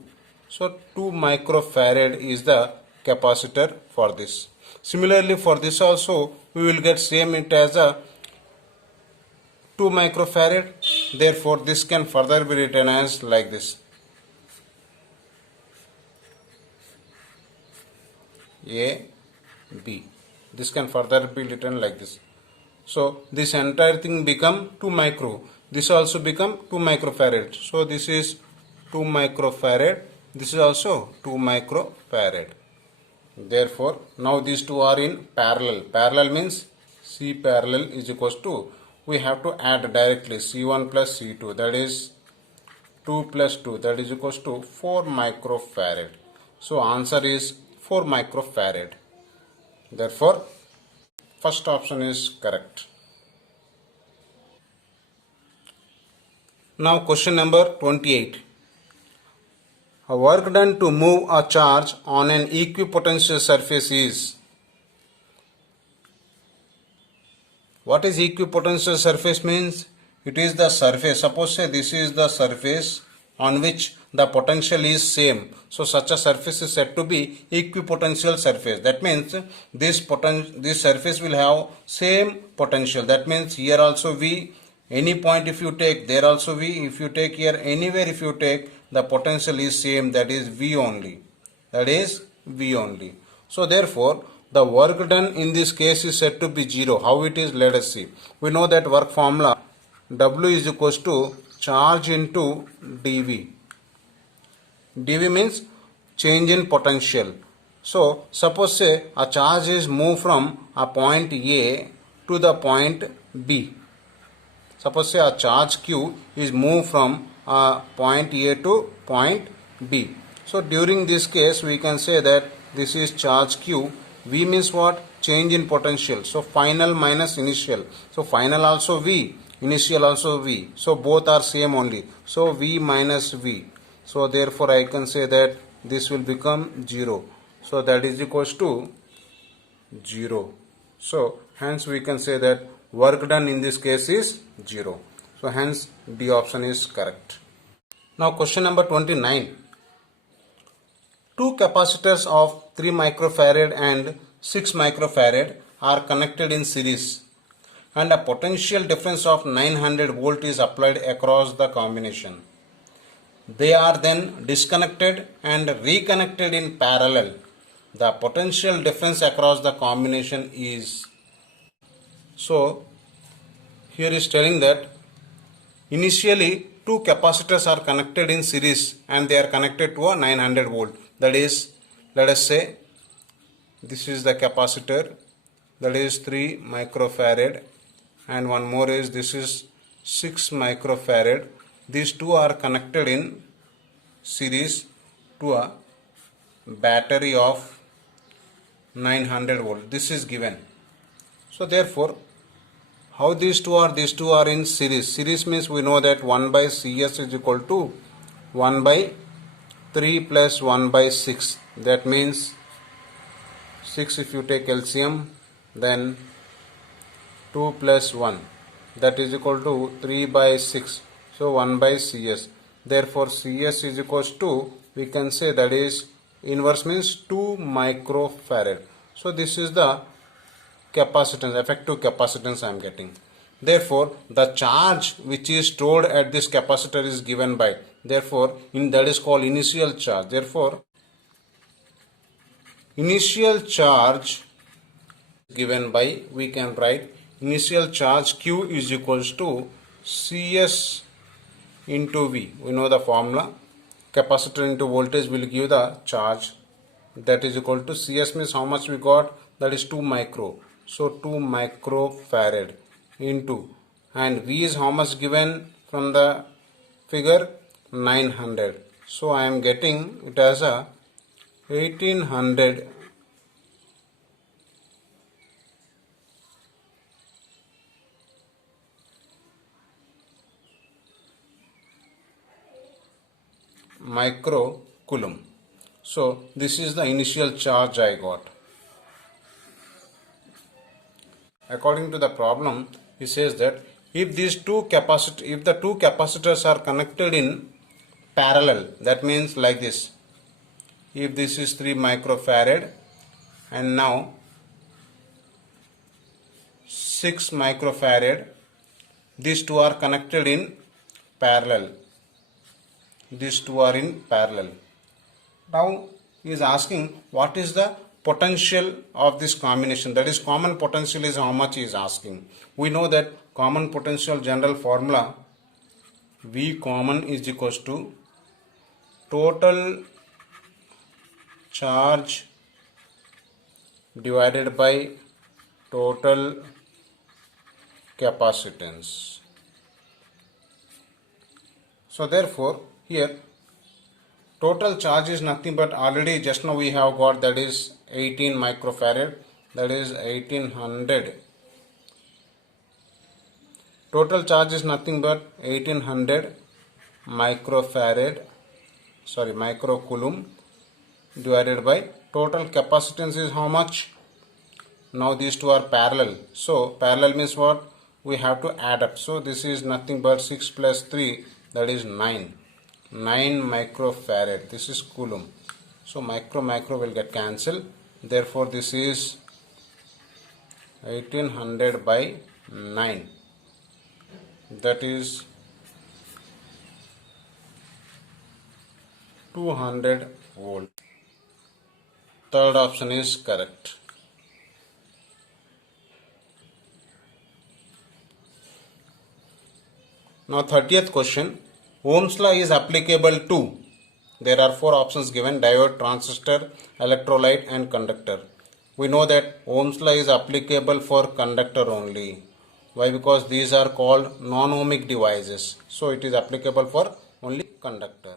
So 2 microfarad is the capacitor for this. Similarly for this also we will get same it as a 2 microfarad. Therefore this can further be written as like this. A, B. This can further be written like this. So this entire thing become 2 micro. This also become 2 microfarad. So this is 2 microfarad. This is also 2 microfarad. Therefore, now these two are in parallel. Parallel means C parallel is equals to, we have to add directly C1 plus C2. That is 2 plus 2. That is equals to 4 microfarad. So answer is 4 microfarad. Therefore, first option is correct. Now question number 28. A work done to move a charge on an equipotential surface is. What is equipotential surface means? It is the surface. Suppose say this is the surface on which the potential is same. So such a surface is said to be equipotential surface. That means this surface will have same potential. That means here also V, any point if you take, there also V. If you take here, anywhere if you take, the potential is same, that is V only. That is V only. So therefore, the work done in this case is said to be 0. How it is? Let us see. We know that work formula W is equals to charge into dV. dV means change in potential. So suppose say a charge is moved from a point A to the point B. Suppose say a charge Q is moved from point A to point B. So during this case we can say that this is charge Q. V means what? Change in potential. So final minus initial. So final also V, initial also V. So both are same only. So V minus V. So therefore I can say that this will become 0. So that is equals to 0. So hence we can say that work done in this case is 0. So hence D option is correct. Now question number 29. Two capacitors of 3 microfarad and 6 microfarad are connected in series and a potential difference of 900 volt is applied across the combination. They are then disconnected and reconnected in parallel. The potential difference across the combination is. So here is telling that initially two capacitors are connected in series and they are connected to a 900 volt. That is, let us say this is the capacitor, that is 3 microfarad, and one more is this is 6 microfarad. These two are connected in series to a battery of 900 volt. This is given. So therefore, how these two are? These two are in series. Series means we know that 1 by Cs is equal to 1 by 3 plus 1 by 6. That means 6 if you take LCM, then 2 plus 1, that is equal to 3 by 6. So 1 by Cs. Therefore Cs is equals to, we can say that is inverse means 2 microfarad. So this is the capacitance, effective capacitance I am getting. Therefore the charge which is stored at this capacitor is given by, therefore that is called initial charge. Therefore initial charge given by, we can write initial charge Q is equals to Cs into V. We know the formula. Capacitor into voltage will give the charge, that is equal to Cs means how much we got, that is 2 micro. So 2 microfarad into, and V is how much given from the figure, 900. So I am getting it as a 1800 microcoulomb. So this is the initial charge I got. According to the problem, it says that if the two capacitors are connected in parallel, that means like this. If this is 3 microfarad and now 6 microfarad, these two are connected in parallel. These two are in parallel. Now he is asking what is the potential of this combination, that is common potential is how much he is asking. We know that common potential general formula, V common is equals to total charge divided by total capacitance. So therefore here total charge is nothing but, already just now we have got, that is 18 microfarad, that is 1800. Total charge is nothing but 1800 microcoulomb divided by total capacitance is how much. Now these two are parallel. So parallel means what? We have to add up. So this is nothing but 6 plus 3, that is 9 microfarad. This is coulomb. So micro will get cancelled. Therefore this is 1800 by 9, that is 200 volt. Third option is correct. Now 30th question. Ohm's law is applicable to, there are 4 options given: diode, transistor, electrolyte and conductor. We know that Ohm's law is applicable for conductor only. Why? Because these are called non-ohmic devices. So it is applicable for only conductor.